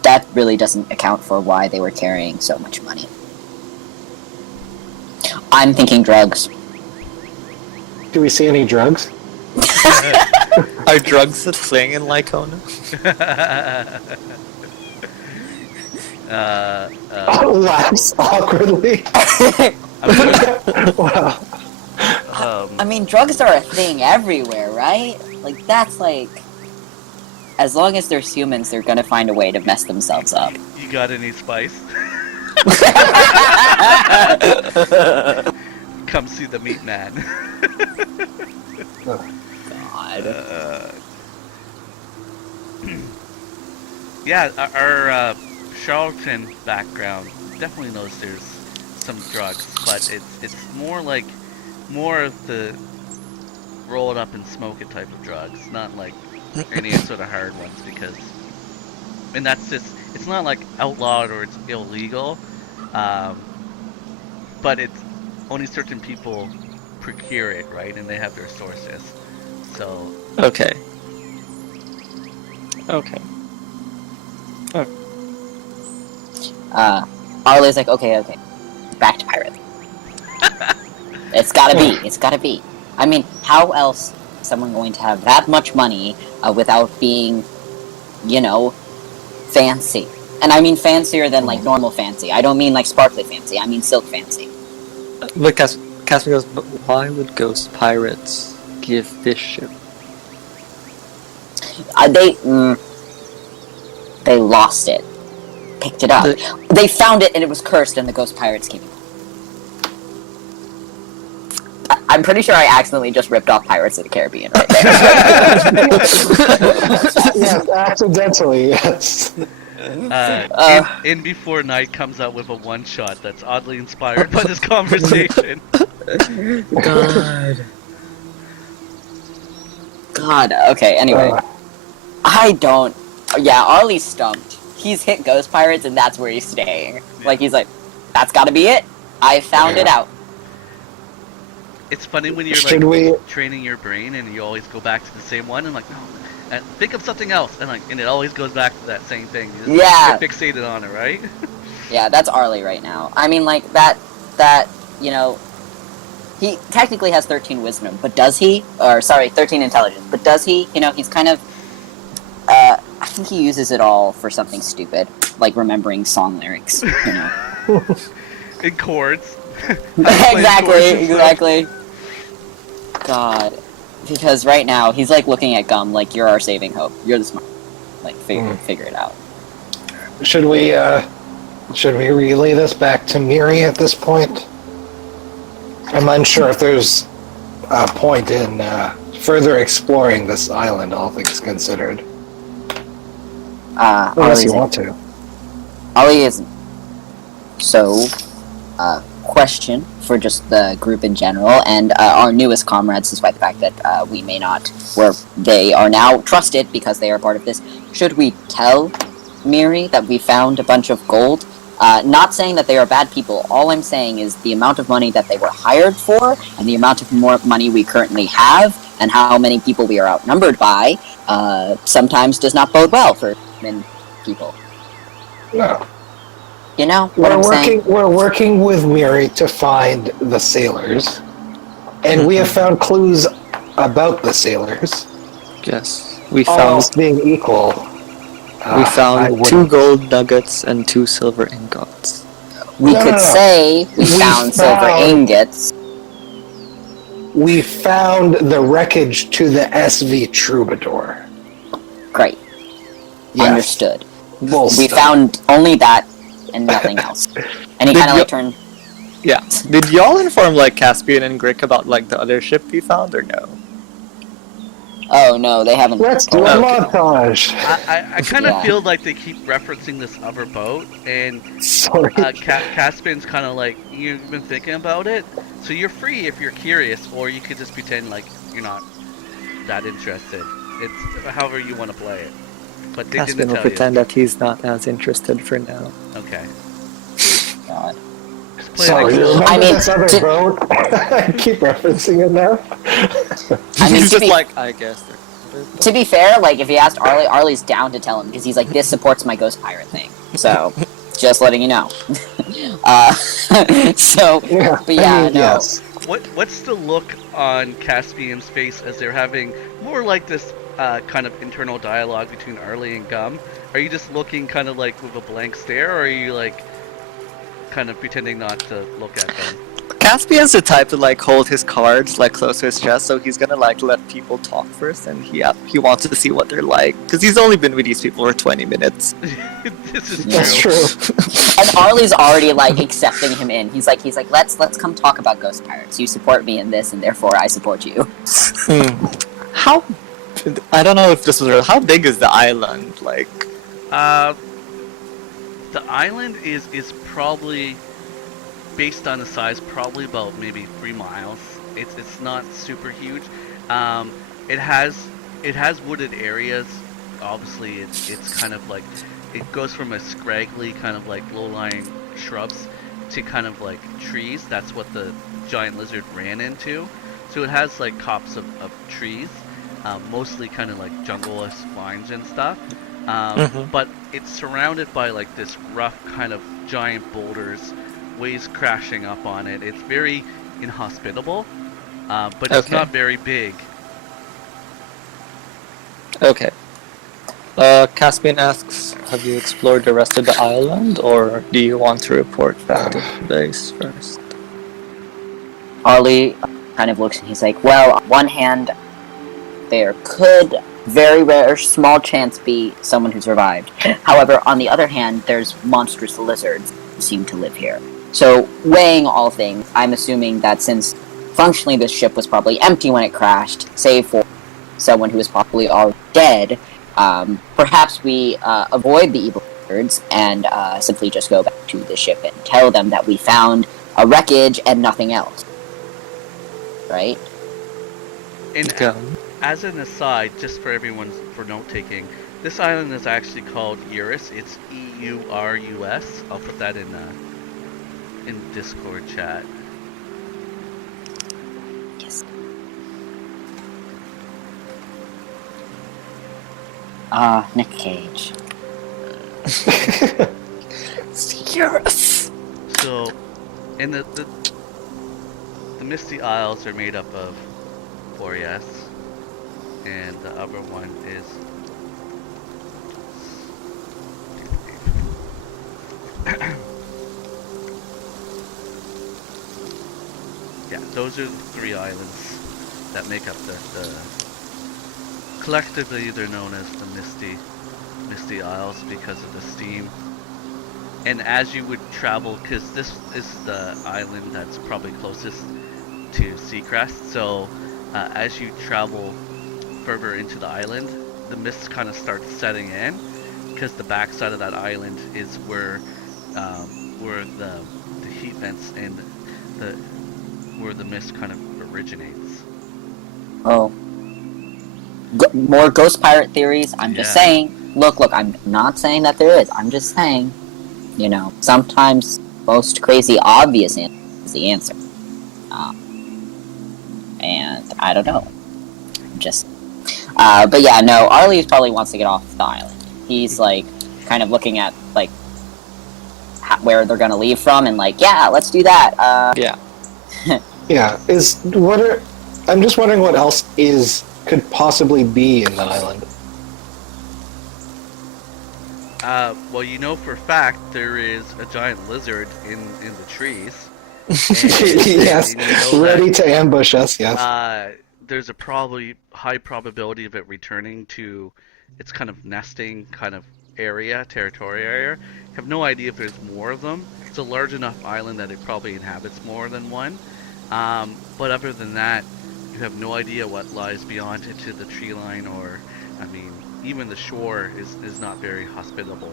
That really doesn't account for why they were carrying so much money. I'm thinking drugs. Do we see any drugs? Are drugs a thing in Laikona? Laughs awkwardly. Wow. I mean, drugs are a thing everywhere, right? Like, that's like... As long as there's humans, they're gonna find a way to mess themselves up. You got any spice? Come see the meat man. God. Yeah, our Charlton background definitely knows there's some drugs, but it's more like more of the roll it up and smoke it type of drugs, not like any sort of hard ones because, and that's just it's not like outlawed or it's illegal, but it's only certain people procure it, right, and they have their sources. So Okay. Okay. Arli's like, okay, back to pirates. It's gotta be. I mean, how else is someone going to have that much money without being, fancy? And I mean fancier than like normal fancy. I don't mean like sparkly fancy. I mean silk fancy. But Caspian goes, but why would ghost pirates give this ship? They lost it. Picked it up. They found it and it was cursed and the ghost pirates came. I'm pretty sure I accidentally just ripped off Pirates of the Caribbean right there. Yes, accidentally, yes. In Before Night comes out with a one-shot that's oddly inspired by this conversation. God, okay, anyway. Arlie's stumped. He's hit Ghost Pirates and that's where he's staying. Like, he's like, that's gotta be it. I found it out. It's funny when you're training your brain and you always go back to the same one and like, no, and think of something else and it always goes back to that same thing. You're fixated on it, right? Yeah, that's Arli right now. I mean, like, he technically has 13 wisdom, but does he? Or, sorry, 13 intelligence, but does he? He's kind of, I think he uses it all for something stupid, like remembering song lyrics, In chords. Exactly. God. Because right now, he's, like, looking at Gum like, you're our saving hope. You're the smart. Like, figure it out. Should we relay this back to Miri at this point? I'm unsure if there's a point in further exploring this island, all things considered. Unless you want to. Arli isn't. So, question for just the group in general, and our newest comrades, despite the fact that they are now trusted because they are part of this. Should we tell Miri that we found a bunch of gold? Not saying that they are bad people. All I'm saying is the amount of money that they were hired for, and the amount of more money we currently have, and how many people we are outnumbered by, sometimes does not bode well for people. No. You know what I'm saying? We're working with Miri to find the sailors, and we have found clues about the sailors. Yes, we All found. else being equal, We found 2 gold nuggets and 2 silver ingots. We could say we found silver ingots. We found the wreckage to the SV Troubadour. Great. Yes. Understood. Well, We found only that and nothing else. And he kind of turned. Yeah. Did y'all inform like Caspian and Grick about like the other ship we found or no? Oh no, they haven't. Let's do a montage. I kind of feel like they keep referencing this other boat, and Sorry. Caspian's kind of like, you've been thinking about it, so you're free if you're curious, or you could just pretend like you're not that interested. It's however you want to play it. But they Caspian didn't will tell pretend that he's not as interested for now. you. Okay. God. Just play Sorry, it you remember I mean, this other boat? I keep referencing it now. I mean, He's just like, I guess. To be fair, like if you asked Arli, Arli's down to tell him because he's like, this supports my ghost pirate thing. So, just letting you know. Yes. What's the look on Caspian's face as they're having more like this kind of internal dialogue between Arli and Gum? Are you just looking kind of like with a blank stare, or are you like kind of pretending not to look at them? Caspian's the type to like hold his cards like close to his chest, so he's gonna like let people talk first, and he wants to see what they're like because he's only been with these people for 20 minutes. This is That's true. And Arli's already like accepting him in. He's like, let's come talk about ghost pirates. You support me in this, and therefore I support you. How? I don't know if this was real. How big is the island? Like, Uh, the island is probably, based on the size, probably about maybe 3 miles. It's not super huge. Um, it has wooded areas. Obviously, it's kind of like, it goes from a scraggly kind of like low-lying shrubs to kind of like trees. That's what the giant lizard ran into. So it has like copse of trees, mostly kind of like jungle-esque vines and stuff. But it's surrounded by like this rough kind of giant boulders, waves crashing up on it. It's very inhospitable, but it's Okay. not very big. Okay. Caspian asks, have you explored the rest of the island, or do you want to report back to the base first? Arli kind of looks and he's like, well, on one hand, there could very rare small chance be someone who survived. However, on the other hand, there's monstrous lizards who seem to live here. So, weighing all things, I'm assuming that since functionally this ship was probably empty when it crashed, save for someone who was probably already dead, perhaps we avoid the evil lizards and simply just go back to the ship and tell them that we found a wreckage and nothing else. Right? And Go. as an aside, just for everyone for note taking, this island is actually called Eurus. It's Eurus. I'll put that in Discord chat. Yes. Nick Cage. Yes! So, and the Misty Isles are made up of Boreas, and the other one is yeah, those are the 3 islands that make up the collectively they're known as the Misty Isles because of the steam. And as you would travel, because this is the island that's probably closest to Seacrest, so as you travel further into the island, the mist kind of starts setting in, because the backside of that island is where the heat vents and where the mist kind of originates. Oh. More ghost pirate theories. I'm just Yeah. saying. Look, I'm not saying that there is. I'm just saying, sometimes most crazy obvious answer is the answer. And I don't know. Just, but yeah, no, Arli probably wants to get off the island. He's like, kind of looking at, like, where they're gonna leave from, and like, yeah, let's do that. Yeah. Yeah, I'm just wondering what else could possibly be in the island. Well, you know for a fact there is a giant lizard in the trees. Yes, And you know ready that, to ambush us, yes. there's a probably high probability of it returning to its kind of nesting kind of territory area. Have no idea if there's more of them. It's a large enough island that it probably inhabits more than one. But other than that, you have no idea what lies beyond it to the tree line, or, I mean, even the shore is not very hospitable.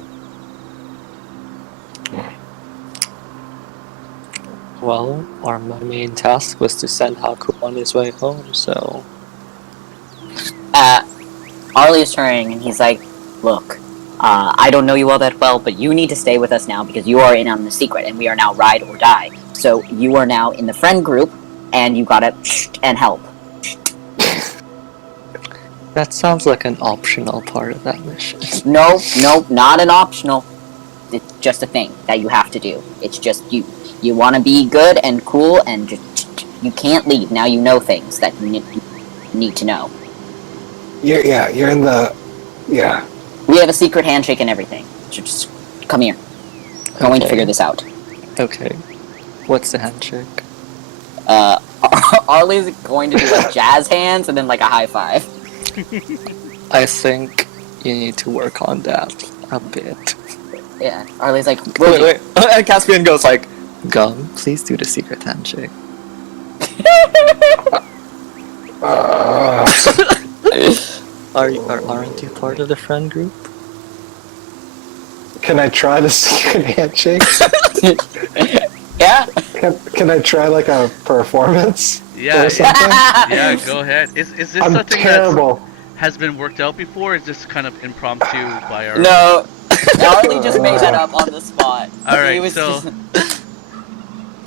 Well, my main task was to send Haku on his way home, so... Arli is turning, and he's like, look, I don't know you all that well, but you need to stay with us now because you are in on the secret, and we are now ride or die. So you are now in the friend group, and you gotta and help. That sounds like an optional part of that mission. No, not an optional. It's just a thing that you have to do. It's just you. You want to be good and cool, and just you can't leave. Now you know things that you need to know. You're in the... Yeah. We have a secret handshake and everything. So just come here. We're going to figure this out. Okay. What's the handshake? Arli's going to do like jazz hands and then like a high five. I think you need to work on that a bit. Yeah, Arli's like, Wait. And Caspian goes like, Gum, please do the secret handshake. Uh, Aren't you part of the friend group? Can I try the secret handshake? Yeah. Can I try like a performance? Yeah, Or something? yeah, go ahead. Is this I'm something terrible. that has been worked out before? Or is this kind of impromptu by our? No, Arli just made that up on the spot. All He right, was so just-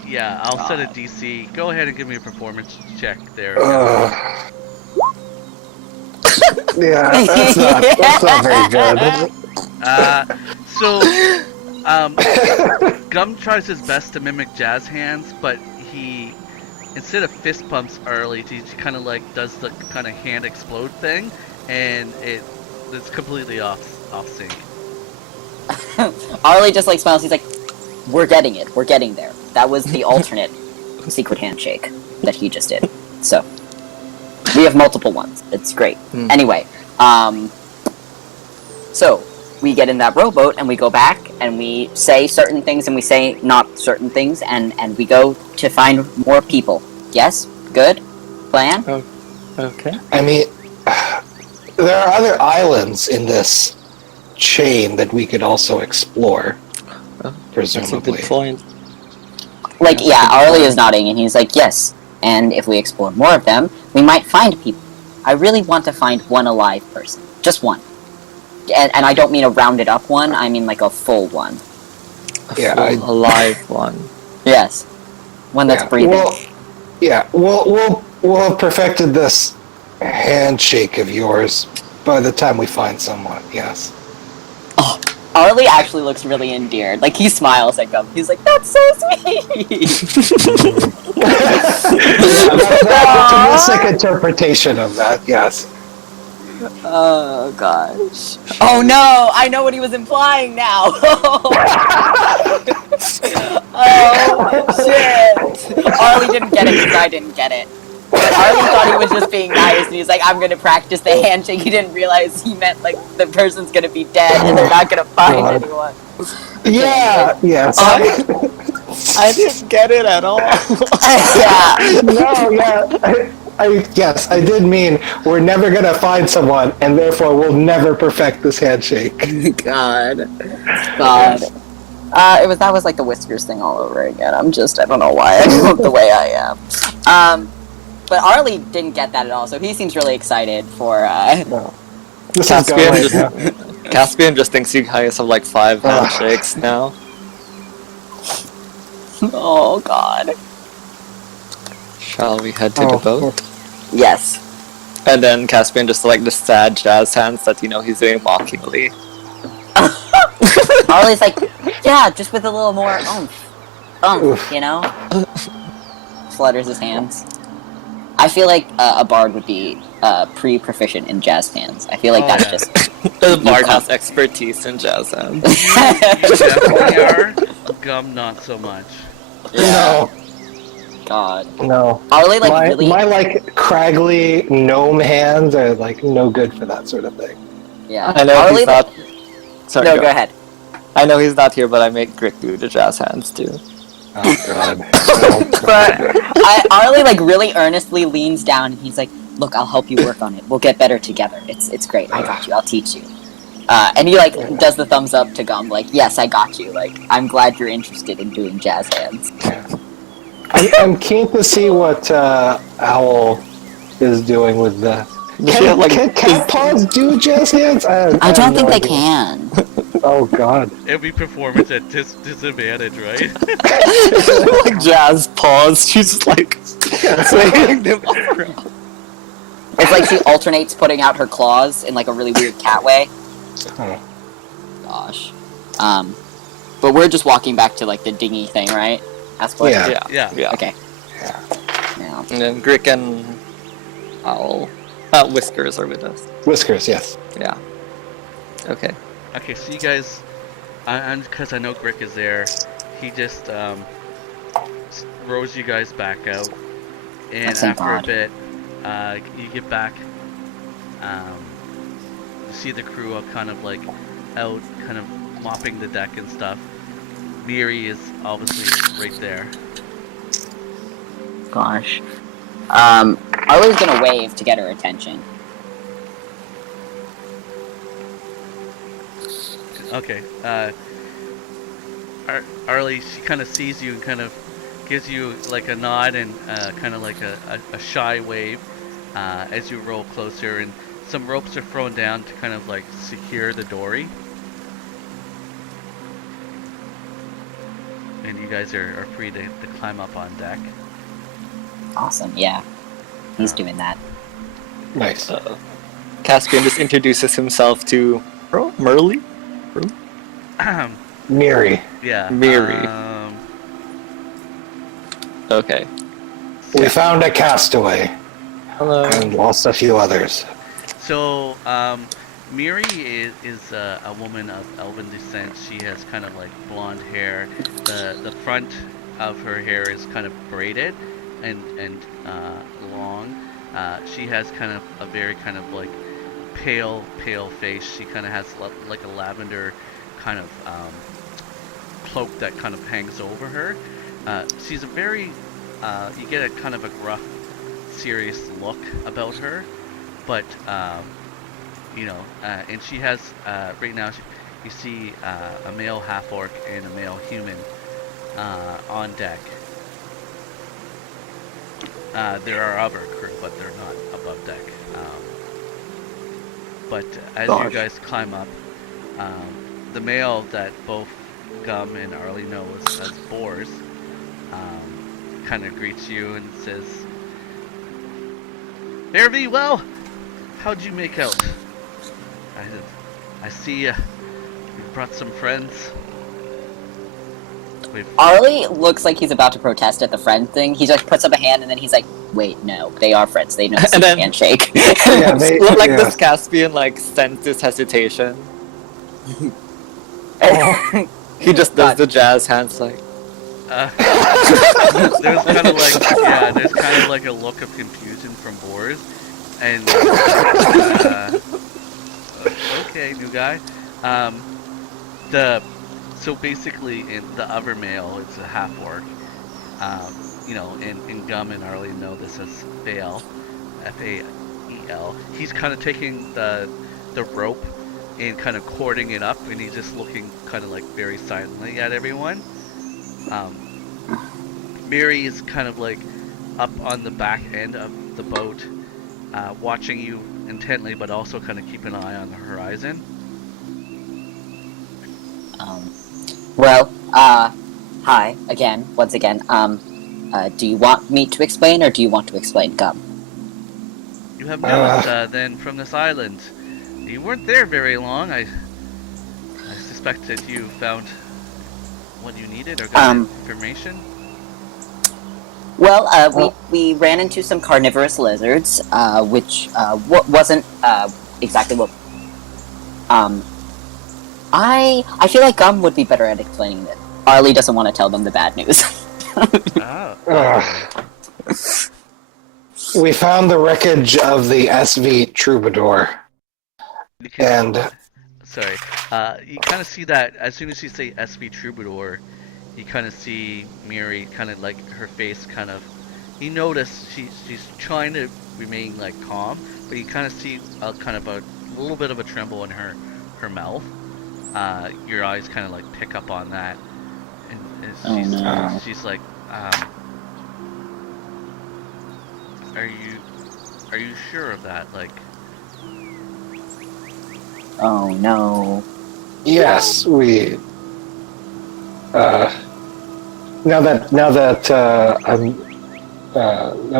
yeah, I'll set a God. DC. Go ahead and give me a performance check there. Yeah, that's not very good. So Gum tries his best to mimic Jazz hands, but he, instead of fist bumps Arlie, he kind of like does the kind of hand explode thing, and it's completely off sync. Arli just like smiles. He's like, "We're getting it. We're getting there." That was the alternate secret handshake that he just did. So we have multiple ones. It's great. Anyway, so we get in that rowboat and we go back and we say certain things and we say not certain things and we go to find more people. Yes? Good? Plan? Okay. I mean, there are other islands in this chain that we could also explore, That's a presumably. good point. Like, yeah, Arli is nodding and he's like, yes. And if we explore more of them, we might find people. I really want to find one alive person. Just one. And I don't mean a rounded up one, I mean like a full one. Yeah, Full alive one. Yes. One that's breathing. We'll have perfected this handshake of yours by the time we find someone. Yes. Oh, Arli actually looks really endeared. Like, he smiles at Gum. He's like, that's so sweet! That's an optimistic interpretation of that. Yes. Oh, gosh. Oh, no! I know what he was implying now! Oh, shit! Arli didn't get it because I didn't get it. Arli thought he was just being nice, and he's like, I'm gonna practice the handshake. He didn't realize he meant, like, the person's gonna be dead, and they're not gonna find God. anyone. Yeah. Yes. I didn't get it at all. Yeah. No. Yeah. Yes, I did mean we're never gonna find someone, and therefore we'll never perfect this handshake. God. That was like the Whiskers thing all over again. I don't know why I am the way I am. But Arli didn't get that at all, so he seems really excited for, No. This is going. Caspian just thinks you guys have like 5 handshakes now. Oh, God. Shall we head to the boat? Yes. And then Caspian just like the sad jazz hands that he's doing mockingly. Arli's like, yeah, just with a little more oomph, you know? Flutters his hands. I feel like a bard would be pre-proficient in jazz hands. I feel like that's just... The bard has expertise in jazz hands. You definitely are. Gum, not so much. No. God. No. Arli, like, my, really... my like craggly gnome hands are like no good for that sort of thing. Yeah. I know Arli, he's not... Sorry, No, go ahead. I know he's not here, but I make Grit do the jazz hands too. Oh god. Oh, But god. Arli, like, really earnestly leans down and he's like, look, I'll help you work on it. We'll get better together. It's great. I got you. I'll teach you. And he, like, does the thumbs up to Gum, like, yes, I got you. Like, I'm glad you're interested in doing jazz hands. I'm keen to see what Owl is doing with the. Can cat paws do jazz hands? I don't think no they idea. can. Oh god. Every performance at disadvantage, right? Like jazz paws, she's like swinging them around. It's like she alternates putting out her claws in, like, a really weird cat way. Oh. Gosh. But we're just walking back to, like, the dinghy thing, right? Ask what? Yeah. Yeah. Okay. Yeah. Yeah. And then Grick and Owl, Whiskers are with us. Whiskers, yes. Yeah. Okay. Okay, so you guys, because I know Grick is there, he just rows you guys back out, and Thank after a God. bit, you get back. You see the crew all kind of like out, kind of mopping the deck and stuff. Miri is obviously right there. Gosh. Arli's gonna wave to get her attention. Okay. Arli, she kind of sees you and kind of gives you like a nod and kind of like a shy wave as you roll closer, and some ropes are thrown down to kind of like secure the dory. And you guys are free to climb up on deck. Awesome, yeah. He's doing that. Nice. Caspian just introduces himself to Merly? Miri. Yeah. Miri. Okay. We found a castaway Hello. and lost a few others. So, Miri is a woman of elven descent. She has kind of like blonde hair. The front of her hair is kind of braided and long. She has kind of a very kind of like pale face. She kind of has like a lavender kind of cloak that kind of hangs over her. She's a very you get a kind of a gruff, serious look about her, but and she has right now you see a male half orc and a male human on deck. There are other crew, but they're not above deck. But as you guys climb up, the male that both Gum and Arli know as Boars kind of greets you and says, "Fare thee well. How'd you make out? I see you brought some friends." Arli looks like he's about to protest at the friend thing. He just puts up a hand and then he's like, "Wait, no, they are friends. They know it's And a then- handshake." Yeah, they, Like yeah. this Caspian like senses hesitation. He just does the jazz hands like. There's kind of like there's kind of like a look of confusion from Boars, and okay, new guy. So basically, in the other male, it's a half orc. And Gum and Arli know this as Fael, Fael. He's kind of taking the rope and kind of cording it up, and he's just looking kind of like very silently at everyone. Miri is kind of like up on the back end of the boat, watching you intently, but also kind of keep an eye on the horizon. Hi again, once again. Do you want me to explain, or do you want to explain, Gum? You have news then from this island. You weren't there very long. I suspect that you found what you needed or got information. Well, we ran into some carnivorous lizards, which wasn't exactly what. I feel like Gum would be better at explaining it. Arli doesn't want to tell them the bad news. We found the wreckage of the SV Troubadour. You kind of see that as soon as you say SV Troubadour, you kind of see Miri kind of like her face kind of. You notice she's trying to remain like calm, but you kind of see kind of a little bit of a tremble in her mouth. Your eyes kind of like pick up on that, and she's like, Are you sure of that? Like, Oh no. Yes, we. Now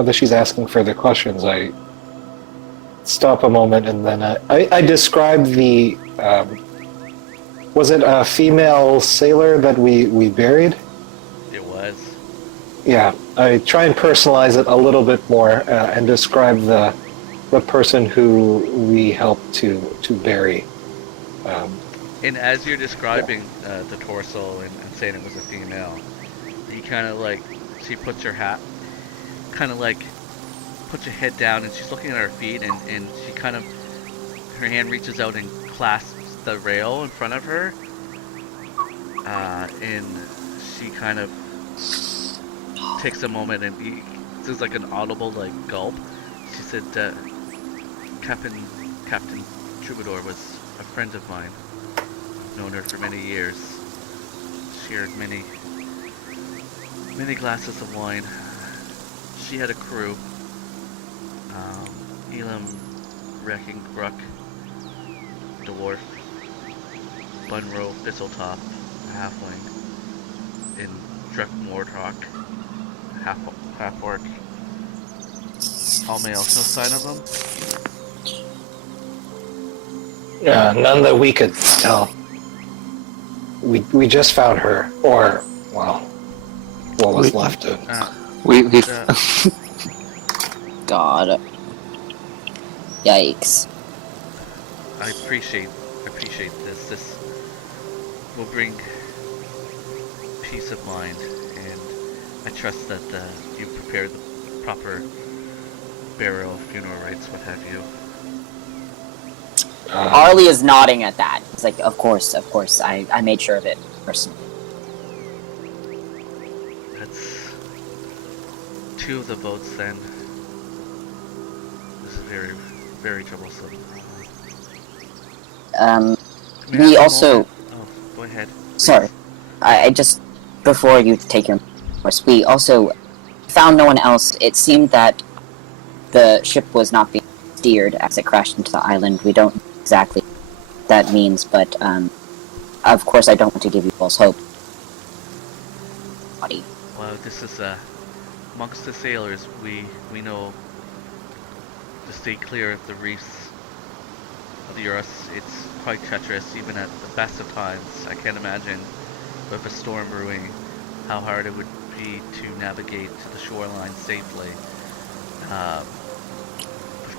that she's asking further questions, I stop a moment and then I describe the. Was it a female sailor that we buried? it was. Yeah, I try and personalize it a little bit more and describe the person who we helped to bury. And as you're describing the torso and saying it was a female, you kind of like, she puts her hat, kind of like puts her head down, and she's looking at her feet, and she kind of, her hand reaches out and clasps the rail in front of her, and she kind of takes a moment, and there's like an audible like gulp. She said, Captain Troubadour was a friend of mine. Known her for many years. shared many glasses of wine. She had a crew. Elam, Wrecking Brook, Dwarf, Bunro, Thistletop, Halfling, and Druk Mordrock, half-orc. All males, no sign of them? None that we could tell. We just found her, or, well, what was left of it. We God. Yikes. I appreciate this. This will bring peace of mind, and I trust that you prepared the proper burial, funeral rites, what have you. Arli is nodding at that. It's like, of course, I made sure of it personally. That's 2 of the boats then. This is very, very troublesome. We also... Oh, go ahead. Sorry. I just... Before you take your course, we also found no one else. It seemed that the ship was not being steered as it crashed into the island. We don't know exactly what that means, but of course I don't want to give you false hope. Well, this is amongst the sailors. We know to stay clear of the reefs of the Earth. It's quite treacherous, even at the best of times. I can't imagine with a storm brewing how hard it would be to navigate to the shoreline safely.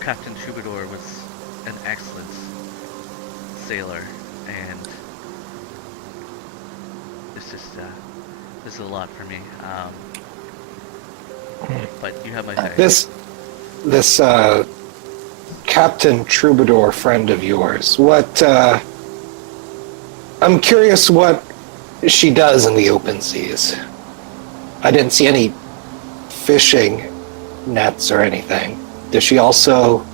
Captain Troubadour was an excellent sailor, and this is a lot for me. But you have my say. This Captain Troubadour friend of yours, what, I'm curious what she does in the open seas. I didn't see any fishing nets or anything. Does she also,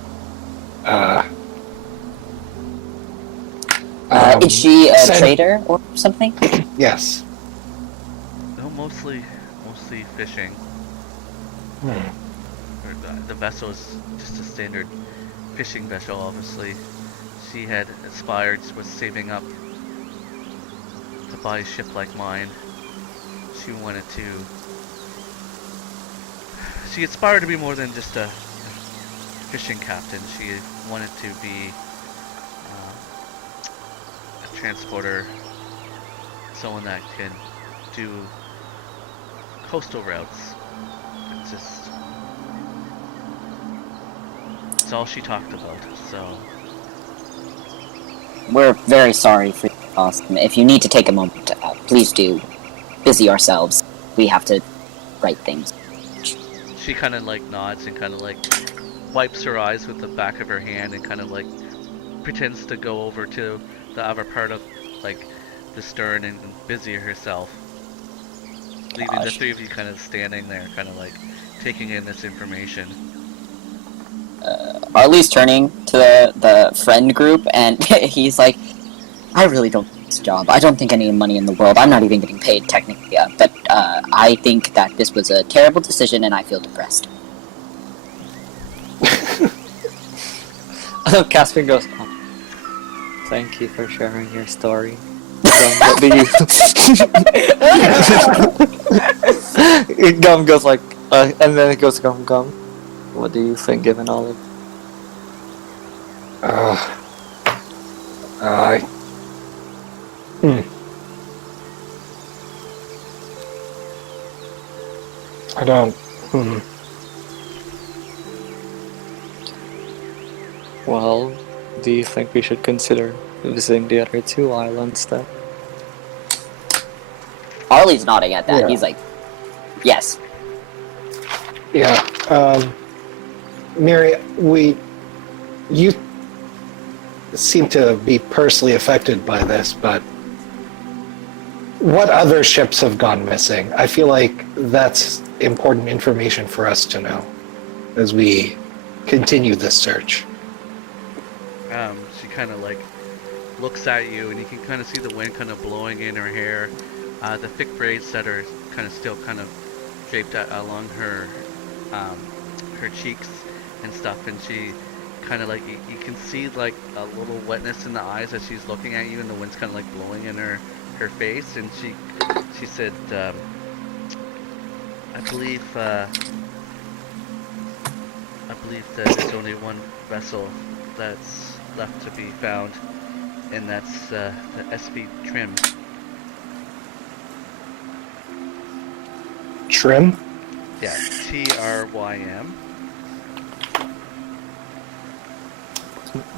is she a trader or something? Yes. No, mostly fishing. The vessel is just a standard fishing vessel, obviously. She had aspired, was saving up to buy a ship like mine. She wanted to... She aspired to be more than just a fishing captain. She wanted to be a transporter, someone that can do coastal routes. It's all she talked about, so... We're very sorry for your loss. If you need to take a moment, please do. Busy ourselves. We have to write things. She kind of like nods and kind of like wipes her eyes with the back of her hand and kind of like pretends to go over to the other part of like the stern and busy herself, leaving the 3 of you kind of standing there, kind of like taking in this information. Arli's turning to the friend group, and he's like, I really don't like this job. I don't think I need money in the world. I'm not even getting paid, technically, but I think that this was a terrible decision, and I feel depressed. Caspian goes, oh, thank you for sharing your story. What do you... Gum goes like, and then it goes Gum. What do you think, given all of... I don't... Well, do you think we should consider visiting the other 2 islands then? Arli's nodding at that. Yeah. He's like, yes. Yeah, Miriya, you seem to be personally affected by this, but what other ships have gone missing? I feel like that's important information for us to know as we continue this search. She kind of like looks at you, and you can kind of see the wind kind of blowing in her hair, the thick braids that are kind of still kind of draped along her cheeks and stuff, and she kind of like you can see like a little wetness in the eyes as she's looking at you, and the wind's kind of like blowing in her face, and she said, I believe that there's only one vessel that's left to be found, and that's the SV Trim. Trim? Yeah, TRYM.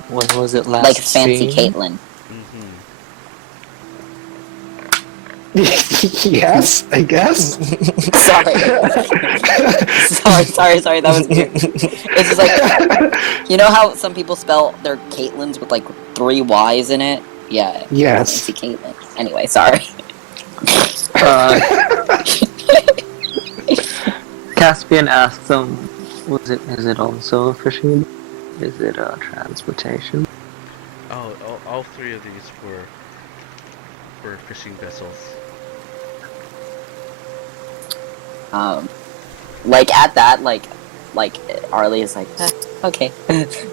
When was it last Like fancy seen? Caitlyn. Mm-hmm. Yes, I guess. sorry, that was weird. It's just like, you know how some people spell their Caitlyns with like 3 Y's in it? Yeah. Yes. Fancy Caitlyn. Anyway, sorry. Caspian asked them, is it also a fishing? Is it a transportation? Oh, all 3 of these were fishing vessels. Like at that, like Arli is like, okay,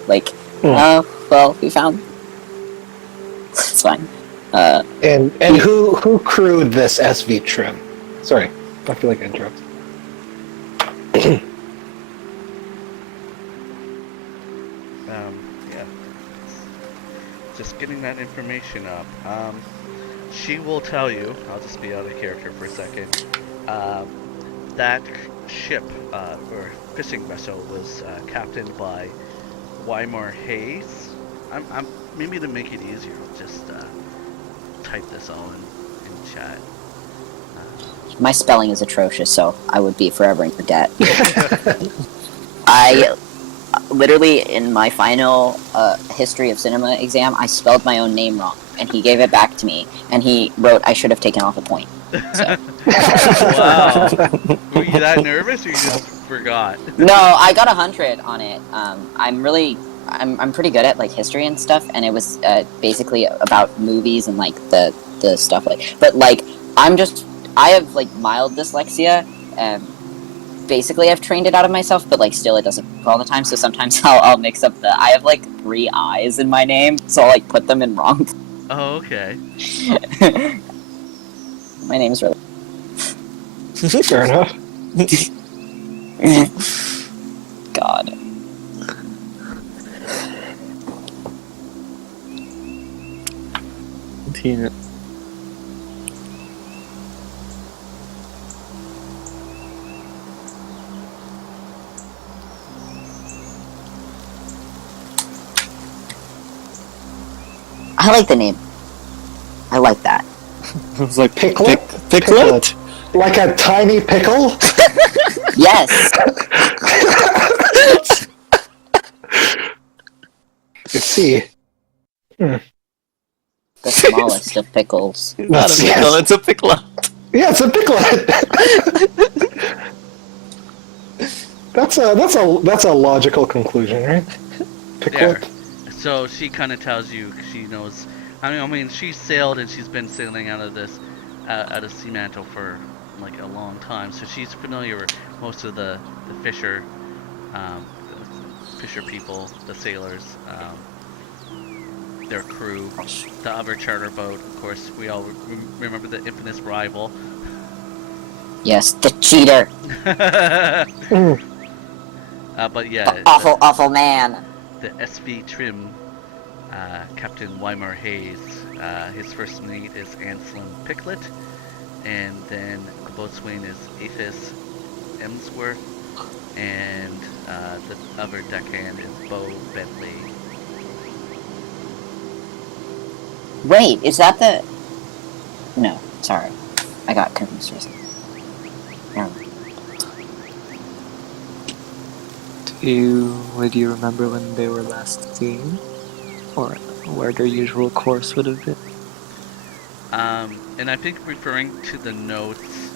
like, well, we found. It's fine. And who crewed this SV Trim? Sorry, I feel like I interrupted. Yeah. Just getting that information up. She will tell you, I'll just be out of character for a second, that ship, or fishing vessel, was captained by Weimar Hayes. I'm maybe to make it easier, I'll just type this all in chat. My spelling is atrocious, so I would be forever in your debt. I literally, in my final history of cinema exam, I spelled my own name wrong, and he gave it back to me, and he wrote I should have taken off a point. So. Wow. Were you that nervous, or you just forgot? No, I got 100 on it. I'm pretty good at like history and stuff, and it was basically about movies and like the stuff like. But like, I have like mild dyslexia, and basically I've trained it out of myself, but like still it doesn't work all the time. So sometimes I'll mix up I have like 3 I's in my name, so I'll like put them in wrong. Oh, okay. My name's really. Fair enough. God. Tina. I like the name. I like that. I was like, Picklet? Picklet? Like a tiny pickle? Yes. Let's see. The smallest of pickles. Not a pickle, it's a picklet. Yeah, it's a picklet. That's a logical conclusion, right? Picklet. There. So she kind of tells you, she knows. I mean, she's sailed and she's been sailing out of Seamantle for like a long time, so she's familiar with most of the fisher people, the sailors, their crew, the other charter boat. Of course, we all remember the infamous rival. Yes, the cheater. But yeah, Awful man. the SV Trim, Captain Weimar Hayes. His first mate is Anselm Picklet, and then the boatswain is Athos Emsworth, and the other deckhand is Bo Bentley. Wait, is that the... No, sorry. I got confused for a second. Never mind. Would you remember when they were last seen? Or where their usual course would have been? And I think referring to the notes,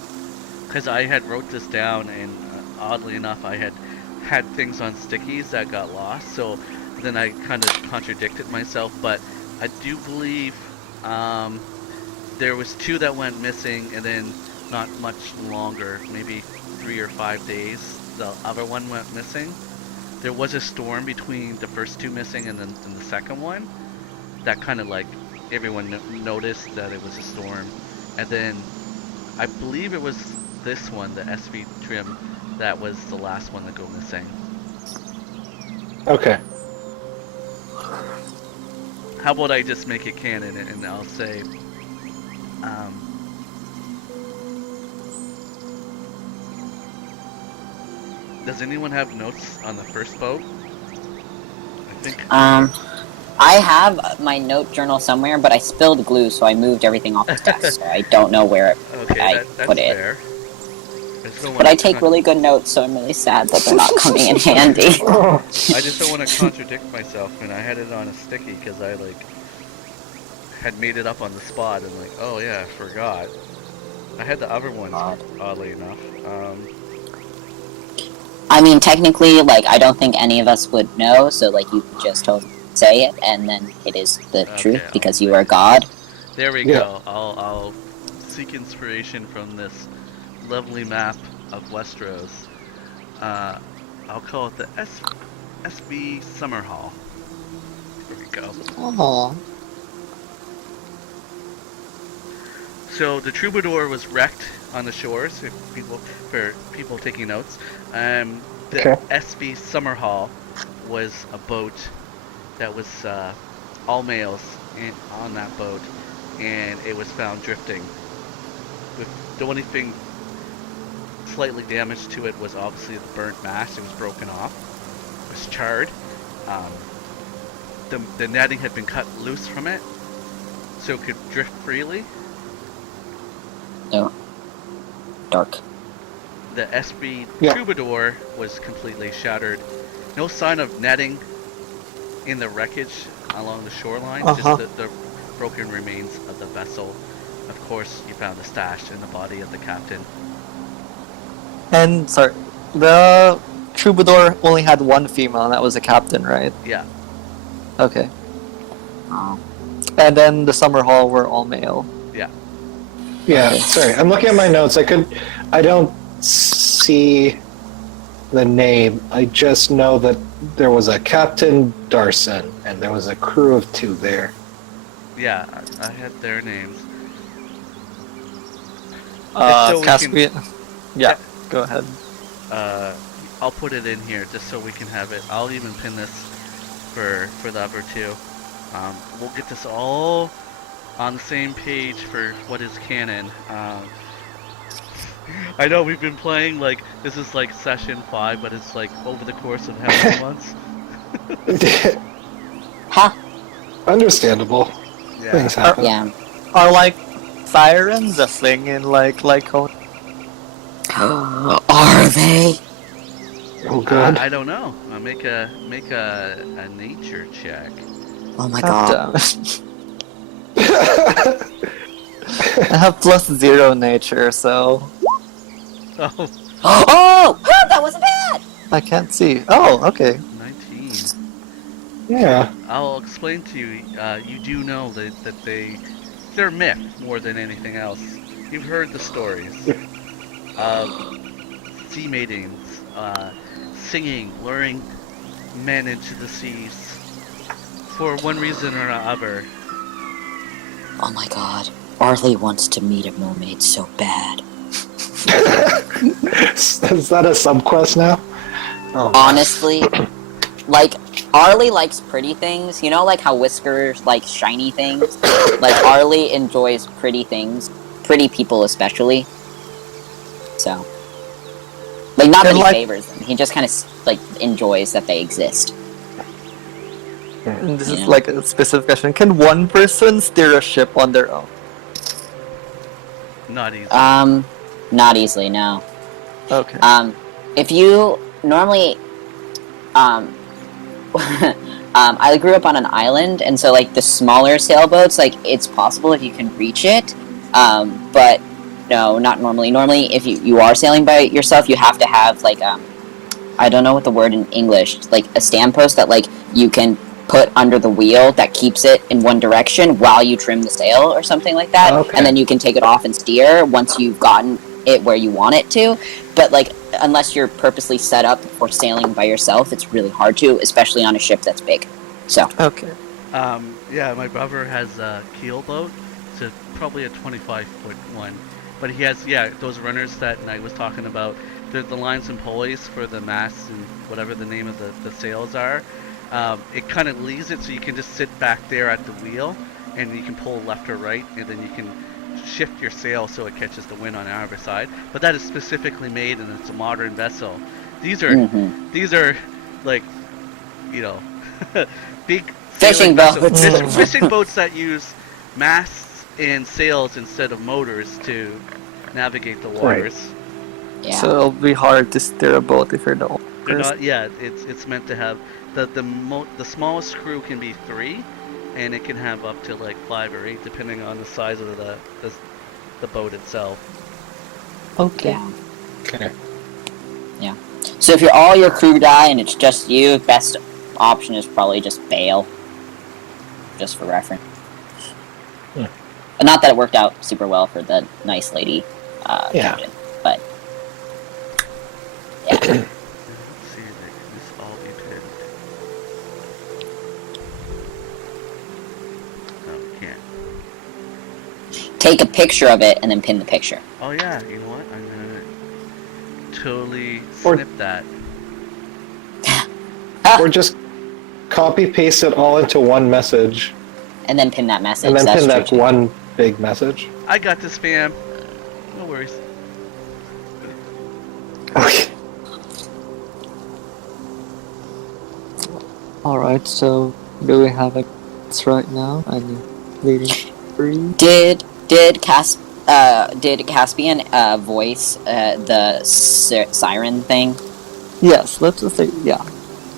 because I had wrote this down, and oddly enough I had things on stickies that got lost, so then I kind of contradicted myself, but I do believe there was 2 that went missing, and then not much longer, maybe 3 or 5 days, the other one went missing. There was a storm between the first 2 missing and then the second one. That kind of like everyone noticed that it was a storm, and then I believe it was this one, the SV trim, that was the last one to go missing. Okay. How about I just make it canon and I'll say, does anyone have notes on the first boat? I think. I have my note journal somewhere, but I spilled glue, so I moved everything off the desk. So I don't know where Okay, I that's put it. fair. Just But I take really good notes, so I'm really sad that they're not coming in handy. I just don't want to contradict myself, and I had it on a sticky because I like had made it up on the spot and like, oh yeah, I forgot. I had the other ones, oddly enough. I mean, technically, like, I don't think any of us would know, so, like, you could just totally say it, and then it is the truth, because you are God. There we go. I'll seek inspiration from this lovely map of Westeros. I'll call it the SB Summer Hall. There we go. Aww. So the Troubadour was wrecked on the shores. For people taking notes, the SB Summer Hall was a boat that was all males on that boat, and it was found drifting. The only thing slightly damaged to it was obviously the burnt mast. It was broken off. It was charred. The netting had been cut loose from it, so it could drift freely. No. Dark. The SB Troubadour was completely shattered. No sign of netting in the wreckage along the shoreline, just the broken remains of the vessel. Of course, you found the stash in the body of the captain. And, sorry, the Troubadour only had one female, and that was the captain, right? Yeah. Okay. Oh. And then the Summer Hall were all male. Yeah. Yeah, sorry. I'm looking at my notes. I don't see the name. I just know that there was a Captain Darson, and there was a crew of 2 there. Yeah, I had their names. So Caspian. Yeah, go ahead. I'll put it in here just so we can have it. I'll even pin this for the other 2. We'll get this all on the same page for what is canon. I know we've been playing, like, this is like session 5, but it's like over the course of how many months? Huh? Understandable. Yeah. Things happen. Yeah. Are, like, sirens a thing in, like, Laikona? Are they? Oh, good. I don't know. Make a nature check. Oh my god. I have +0 nature, so Oh, Oh! That wasn't bad! I can't see. Oh, okay. 19. Yeah. I'll explain to you. You do know that they're myth more than anything else. You've heard the stories of sea maidens singing, luring men into the seas for one reason or another. Oh my god. Arli wants to meet a mermaid so bad. Is that a subquest now? Oh, Honestly, like, Arli likes pretty things. You know, like how Whiskers likes shiny things? Like, Arli enjoys pretty things. Pretty people especially. So. Like, not that he favors them. He just kind of, like, enjoys that they exist. And this is like a specific question. Can one person steer a ship on their own? Not easy. Not easily, no. Okay. If you normally, I grew up on an island, and so, like, the smaller sailboats, like, it's possible if you can reach it, but no, not normally. Normally, if you are sailing by yourself, you have to have, like, I don't know what the word in English, like, a stand post that, like, you can put under the wheel that keeps it in one direction while you trim the sail or something like that. Okay. And then you can take it off and steer once you've gotten it where you want it to. But like, unless you're purposely set up for sailing by yourself, it's really hard to, especially on a ship that's big. So Okay. Yeah, my brother has a keel boat. It's probably a 25-foot one. But he has, those runners that I was talking about. The lines and pulleys for the masts and whatever the name of the sails are. It kind of leaves it so you can just sit back there at the wheel, and you can pull left or right, and then you can shift your sail so it catches the wind on either side. But that is specifically made, and it's a modern vessel. These are like, big Fishing boats. fishing boats that use masts and sails instead of motors to navigate the waters. yeah. So it'll be hard to steer a boat if you're the only They're person. not. Yeah, it's meant to have the smallest crew can be 3, and it can have up to like 5 or 8 depending on the size of the boat itself. Okay. Yeah. Okay. Yeah. So if all your crew die and it's just you, best option is probably just bail. Just for reference. Yeah. Not that it worked out super well for the nice lady Yeah. captain, but yeah. Let's see, can this all be pinned? No, we can't. Take a picture of it and then pin the picture. Oh yeah, you know what? I'm gonna totally Or- snip that. Or just copy paste it all into one message, And then pin that message. and then That's pin true that too. one big message. I got this, fam. No worries. Okay. Alright, so do we have it right now? Any leading free? Did Caspian voice the siren thing? Yes, let's just say, yeah.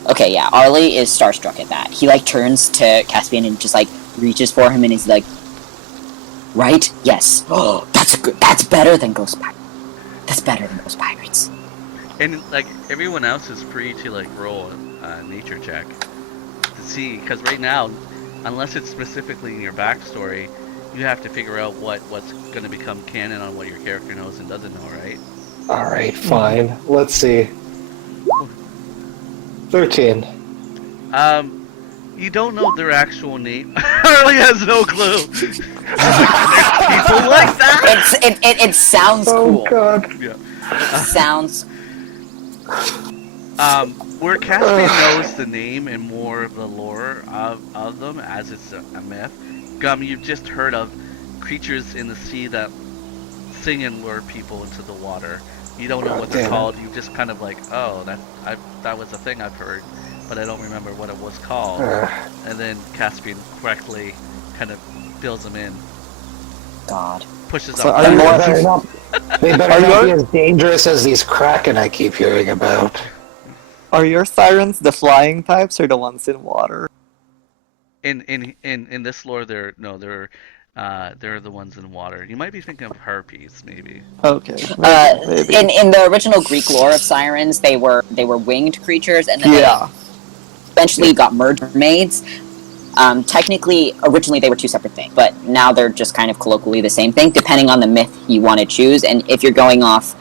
Okay, yeah. Arli is starstruck at that. He like turns to Caspian and just like reaches for him and he's like, "Right? Yes. Oh, that's better than Ghost Pirates. That's better than Ghost Pirates." And like everyone else is free to like roll a nature check to see, because right now, unless it's specifically in your backstory, you have to figure out what's going to become canon on what your character knows and doesn't know, right? All right, fine. Let's see. 13. You don't know their actual name. Arli has no clue. There's people like that. It sounds Oh cool. God. Yeah. It sounds. Where Caspian knows the name and more of the lore of them, as it's a myth. Gum, you've just heard of creatures in the sea that sing and lure people into the water. You don't know what they're Damn. called. You just kind of like, oh, that was a thing I've heard, but I don't remember what it was called. And then Caspian correctly kind of fills them in, God. pushes So up. are you- They better not, they better Are not you- be as dangerous as these kraken I keep hearing about. Are your sirens the flying types or the ones in water? In this lore, they're the ones in water. You might be thinking of harpies, maybe. Okay. Maybe. In the original Greek lore of sirens, they were winged creatures, and then Yeah. they eventually got mermaids. Technically, originally they were two separate things, but now they're just kind of colloquially the same thing, depending on the myth you want to choose, and if you're going off,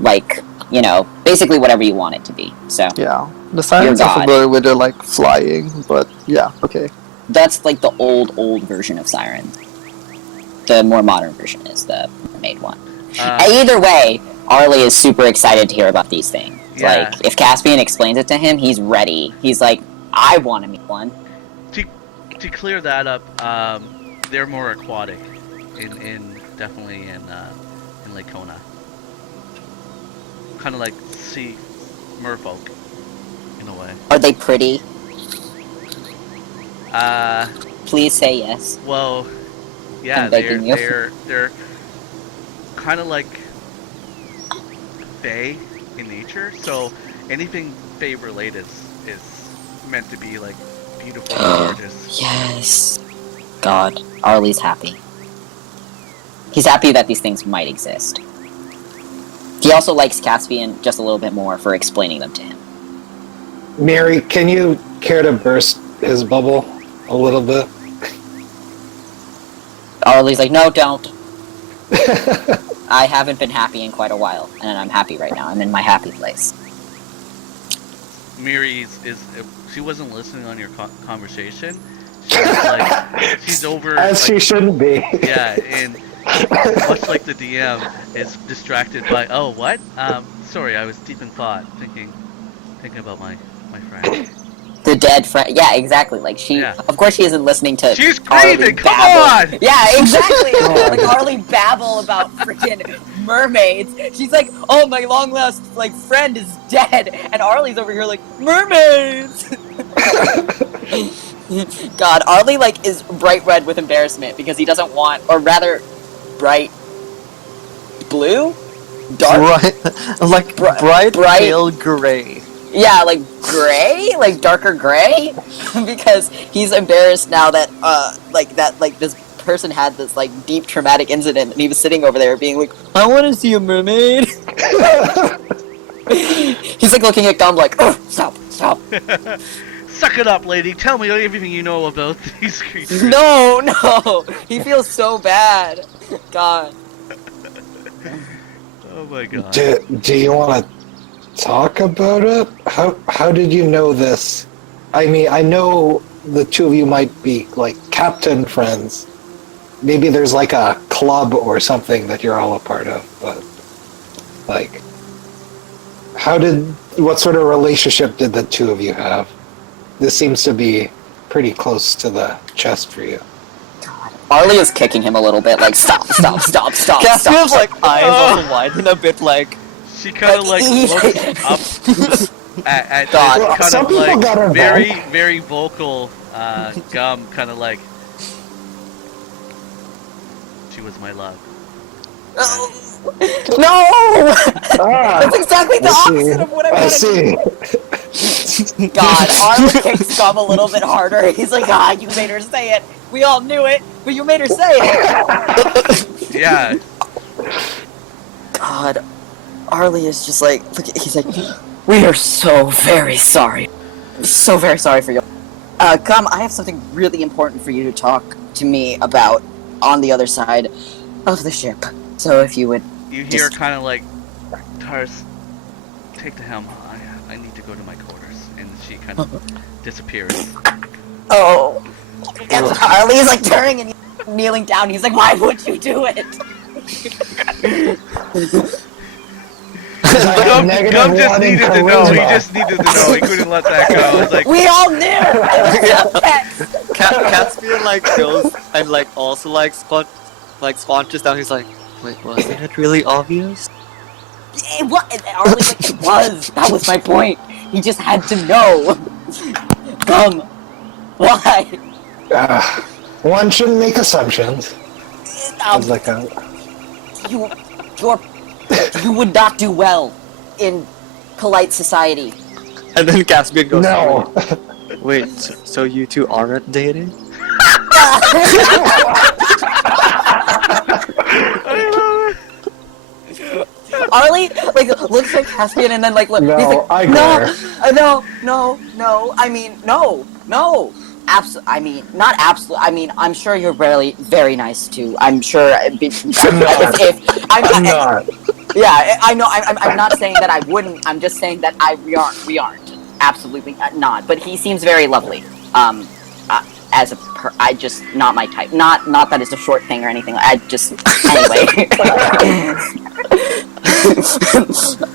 like, basically whatever you want it to be. So Yeah. The sirens Your are god. familiar with the like flying, but yeah, okay. that's like the old version of siren. The more modern version is the mermaid one. Either way, Arli is super excited to hear about these things. Yeah. Like, if Caspian explains it to him, he's ready. He's like, I want to meet one. To clear that up, they're more aquatic, definitely in Laikona. Kind of like sea merfolk, in a way. Are they pretty? Uh, Please say yes. well, yeah, I'm begging you. they're kind of like fae in nature. So anything fae related is meant to be like beautiful and gorgeous. Yes. God, Arli's happy. He's happy that these things might exist. He also likes Caspian just a little bit more for explaining them to him. Mary, can you care to burst his bubble a little bit. Arli's like, no, don't. I haven't been happy in quite a while, and I'm happy right now. I'm in my happy place. Miri she wasn't listening on your conversation. She's like, she's over. As she shouldn't be. Yeah, and much like the DM is distracted by, oh, what? Sorry, I was deep in thought, thinking about my friend. The dead friend. Yeah, exactly. Like of course, she isn't listening to. She's Arli grieving. Come babble. on. Yeah, exactly. Like Arli babble about freaking mermaids. She's like, "Oh, my long lost friend is dead," and Arli's over here like, "Mermaids." God, Arli is bright red with embarrassment because he doesn't want, or rather, bright blue, dark, bright pale gray. Yeah, gray, darker gray, because he's embarrassed now that this person had this deep traumatic incident, and he was sitting over there being like, "I want to see a mermaid." He's looking at Gum like, "Oh, stop. Suck it up, lady. Tell me everything you know about these creatures. No, he feels so bad. God. Oh my god. Do you want to talk about it? How did you know this? I mean, I know the two of you might be captain friends. Maybe there's a club or something that you're all a part of, but what sort of relationship did the two of you have? This seems to be pretty close to the chest for you. God. Arli is kicking him a little bit, stop. Caspian's eyes also widen a bit, She kind of looks up at God. this Some kind people got her of very, back. very vocal Gum, kind of she was my love. No! That's exactly the opposite of what I wanted. see. God, Arli kicks Gum a little bit harder. He's like, you made her say it. We all knew it, but you made her say it. Yeah. God, Arli is just he's like, we are so very sorry. So very sorry for you. Gum, I have something really important for you to talk to me about on the other side of the ship. So if you would... You hear kind of Tars, take the helm. I need to go to my quarters. And she kind of disappears. Oh. And Arli's turning and kneeling down. He's like, why would you do it? Gum just needed to know. He just needed to know. He couldn't let that go. I was we all knew! Caspian goes and also squanches down. He's like, wait, wasn't it really obvious? What? And Arli's like, it was. That was my point. He just had to know. Gum. Why? One shouldn't make assumptions. You would not do well in polite society. And then Caspian goes, No. Wait, so you two aren't dating? Arli looks at Caspian and then look. No, he's like, I no. I mean, no. I mean, not absolute. I mean, I'm sure you're very nice too. I'm sure. I'm not. Yeah, I know. I'm not saying that I wouldn't. I'm just saying that we aren't. Absolutely not. But he seems very lovely. I just not my type. Not that it's a short thing or anything. I just anyway.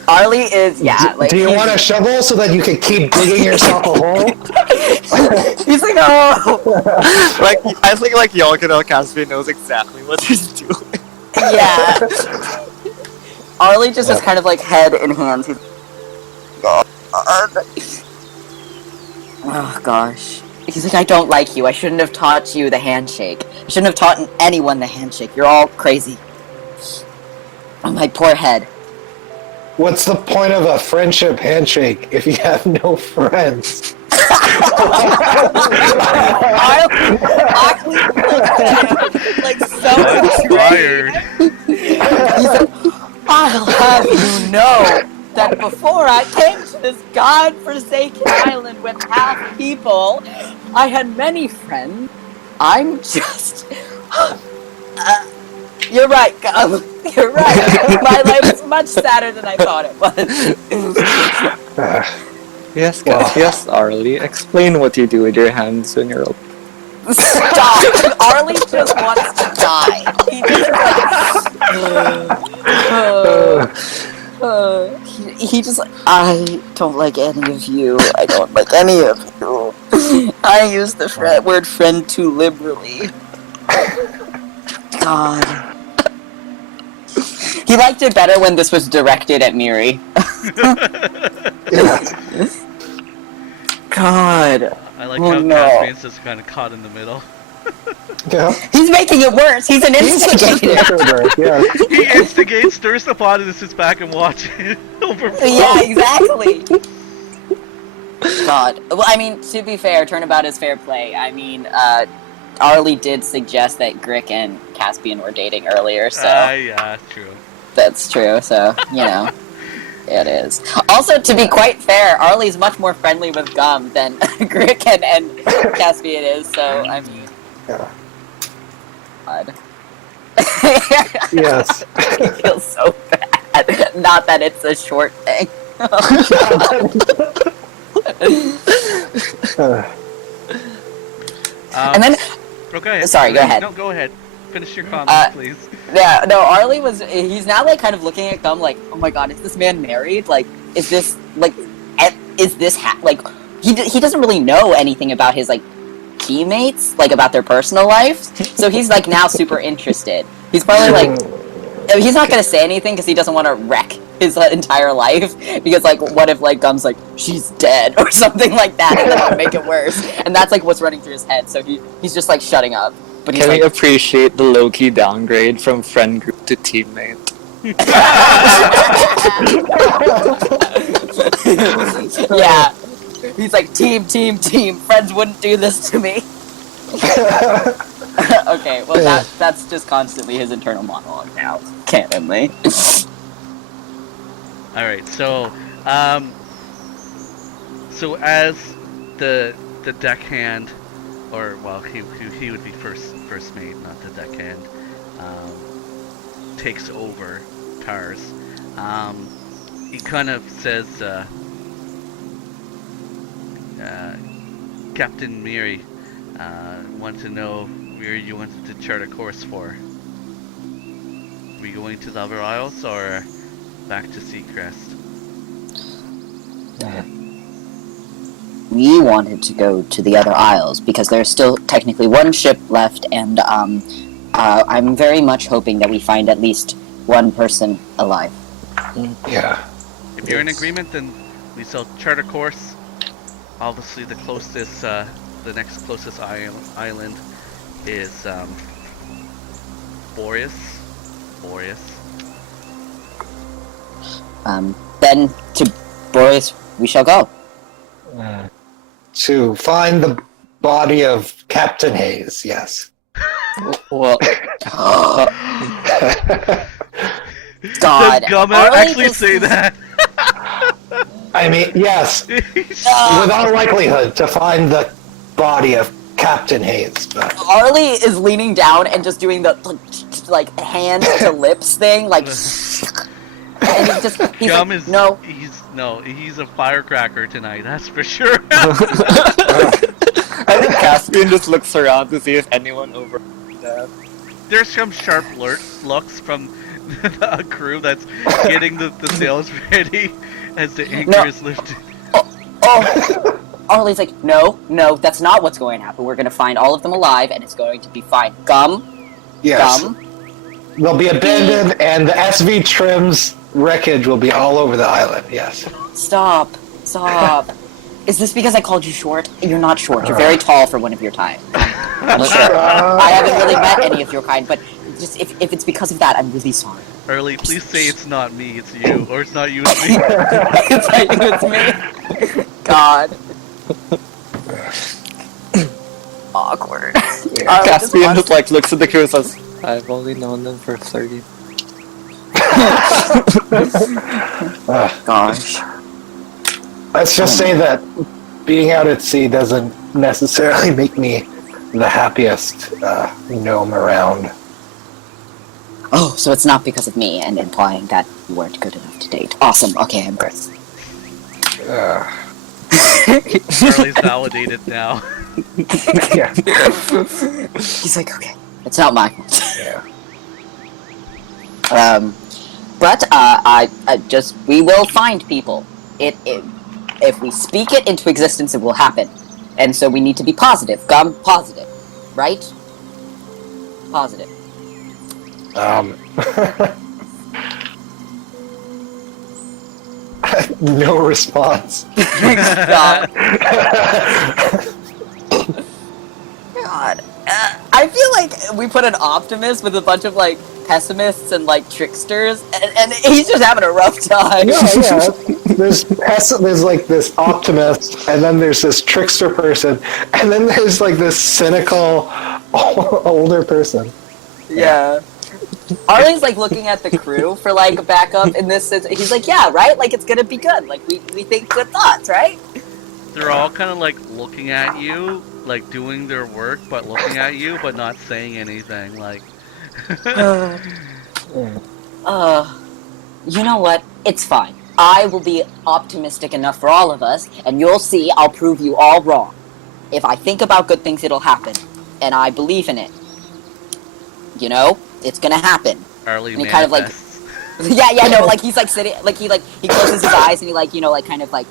Arli is Do you want a shovel so that you can keep digging yourself a hole? He's like, oh. I think Yolkino Caspian knows exactly what he's doing. Yeah. Arli just is kind of head in hands. Oh gosh. He's like, I don't like you. I shouldn't have taught you the handshake. I shouldn't have taught anyone the handshake. You're all crazy. Oh, my poor head. What's the point of a friendship handshake if you have no friends? So inspired. He's like, I'll have you know that before I came to this godforsaken island with half people, I had many friends. I'm just... you're right, Gum. You're right. My life is much sadder than I thought it was. Yes, Wow. yes, Arli. Explain what you do with your hands when you're. Stop! Arli just wants to die. He just he just like, I don't like any of you. I don't like any of you. I use the word friend too liberally. God. He liked it better when this was directed at Miri. Yeah. God. I like how no. Caspian's just kind of caught in the middle. Yeah. He's making it worse. He's an instigator. Yeah. He instigates, stirs the pot, and just sits back and watches it overflow. Yeah, exactly. God. Well, I mean, to be fair, turnabout is fair play. I mean, Arli did suggest that Grick and Caspian were dating earlier, so Yeah, true. that's true. So, you know, it is. Also, to be quite fair, Arli's much more friendly with Gum than Grick and Caspian is, so, I mean... Yeah. God. Yes. I feel so bad. Not that it's a short thing. And then, Oh, go ahead. Sorry, go ahead. No, go ahead. Finish your comment, please. yeah, no, Arli he's now, like, kind of looking at Gum like, oh my god, is this man married? Like, is this, like, like, he doesn't really know anything about his, like, teammates, like, about their personal lives, so he's, like, now super interested. He's probably, like, he's not gonna say anything because he doesn't want to wreck his entire life, because, like, what if, like, Gum's like, she's dead, or something like that, and then it'll make it worse, and that's, like, what's running through his head, so he's just, like, shutting up. But he's Can like, we appreciate the low-key downgrade from friend group to teammate? yeah. He's like, team, friends wouldn't do this to me. Okay, well, that's just constantly his internal monologue now, canonly. Alright, so as the deckhand, or well, he would be first mate, not the deckhand, takes over Tars. He kind of says, Captain Miri, want to know where you wanted to chart a course for. Are we going to the other isles or back to Seacrest? We wanted to go to the other isles because there's still technically one ship left, and I'm very much hoping that we find at least one person alive. Yeah. If you're in agreement, then we shall chart a course. Obviously, the closest, the next closest island is Boreas. Then to Boreas we shall go. To find the body of Captain Hayes, yes. Well, God. Does Gum Arli actually just- say that? I mean, yes, without likelihood, to find the body of Captain Hayes. But Arli is leaning down and just doing the like hand to lips thing, like, and he's Gum like, is no. He's a firecracker tonight. That's for sure. I think Caspian just looks around to see if anyone over that. There's some sharp looks from a crew that's getting the sails ready as the anchor is lifted. Oh, Arli's like, no, that's not what's going to happen. We're going to find all of them alive, and it's going to be fine. Gum, yes, Gum. they'll be abandoned, and the SV Trim's wreckage will be all over the island. Yes. Stop. Is this because I called you short? You're not short. You're very tall for one of your time. I'm sure. I haven't really met any of your kind, but just if it's because of that, I'm really sorry. Arli, please say it's not me, it's you, or it's not you, it's me. It's like, it's me. God. Awkward. Caspian just like looks at the crew and says, "I've only known them for 30." Gosh. Let's just say that being out at sea doesn't necessarily make me the happiest gnome around. Oh, so it's not because of me and implying that you weren't good enough to date. Awesome. Okay, I'm good. Arli's validated now. Yeah. He's like, okay, it's not my fault. Yeah. But we will find people. If we speak it into existence, it will happen. And so we need to be positive. Positive. Right? Positive. No response. God. God. I feel like we put an optimist with a bunch of, like, pessimists and, like, tricksters, and he's just having a rough time. Yeah. There's like this optimist, and then there's this trickster person, and then there's like this cynical older person. Yeah. Arli's like looking at the crew for like backup in this. He's like, yeah, right. Like it's gonna be good. Like we think good thoughts, right? They're all kind of like looking at you, like doing their work, but looking at you, but not saying anything. Like, you know what? It's fine. I will be optimistic enough for all of us, and you'll see. I'll prove you all wrong. If I think about good things, it'll happen, and I believe in it. You know, it's gonna happen. Arli And he kind of like, no, like he's like sitting, like he closes his eyes and he like, you know, like kind of like,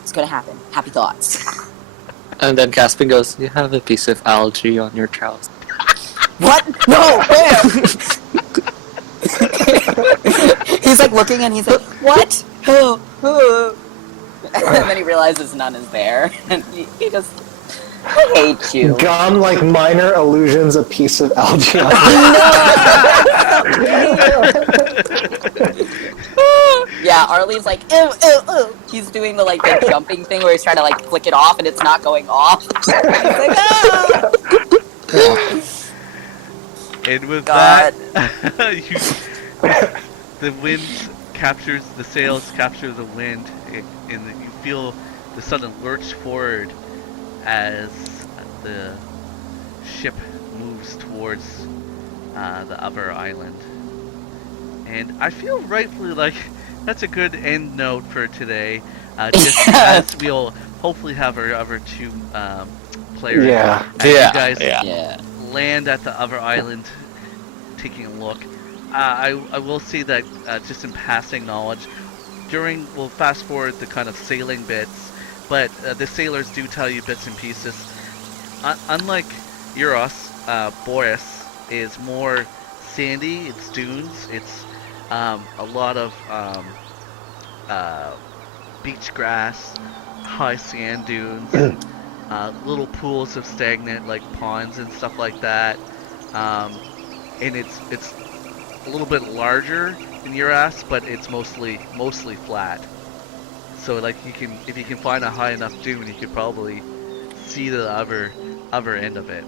it's gonna happen. Happy thoughts. And then Caspian goes, "You have a piece of algae on your trousers." What? No, where? He's like looking and he's like, what? And then he realizes none is there, and he just, I hate you. Gum like minor illusions, a piece of algae. Yeah, Arli's like, ew, ew, ew. He's doing the like the jumping thing where he's trying to like flick it off and it's not going off. He's like, ah! and with God. that, the wind captures the sails, capture the wind, and you feel the sudden lurch forward as the ship moves towards the other island. And I feel rightfully like that's a good end note for today. Just as we'll hopefully have our other two players. Yeah. As you guys Yeah. land at the other island, taking a look. I will say that just in passing knowledge, we'll fast forward the kind of sailing bits, but the sailors do tell you bits and pieces. Unlike Euros, Boris is more sandy. It's dunes. It's a lot of beach grass, high sand dunes, and little pools of stagnant like ponds and stuff like that. And it's a little bit larger than Euros, but it's mostly flat. So like if you can find a high enough dune, you could probably see the other end of it.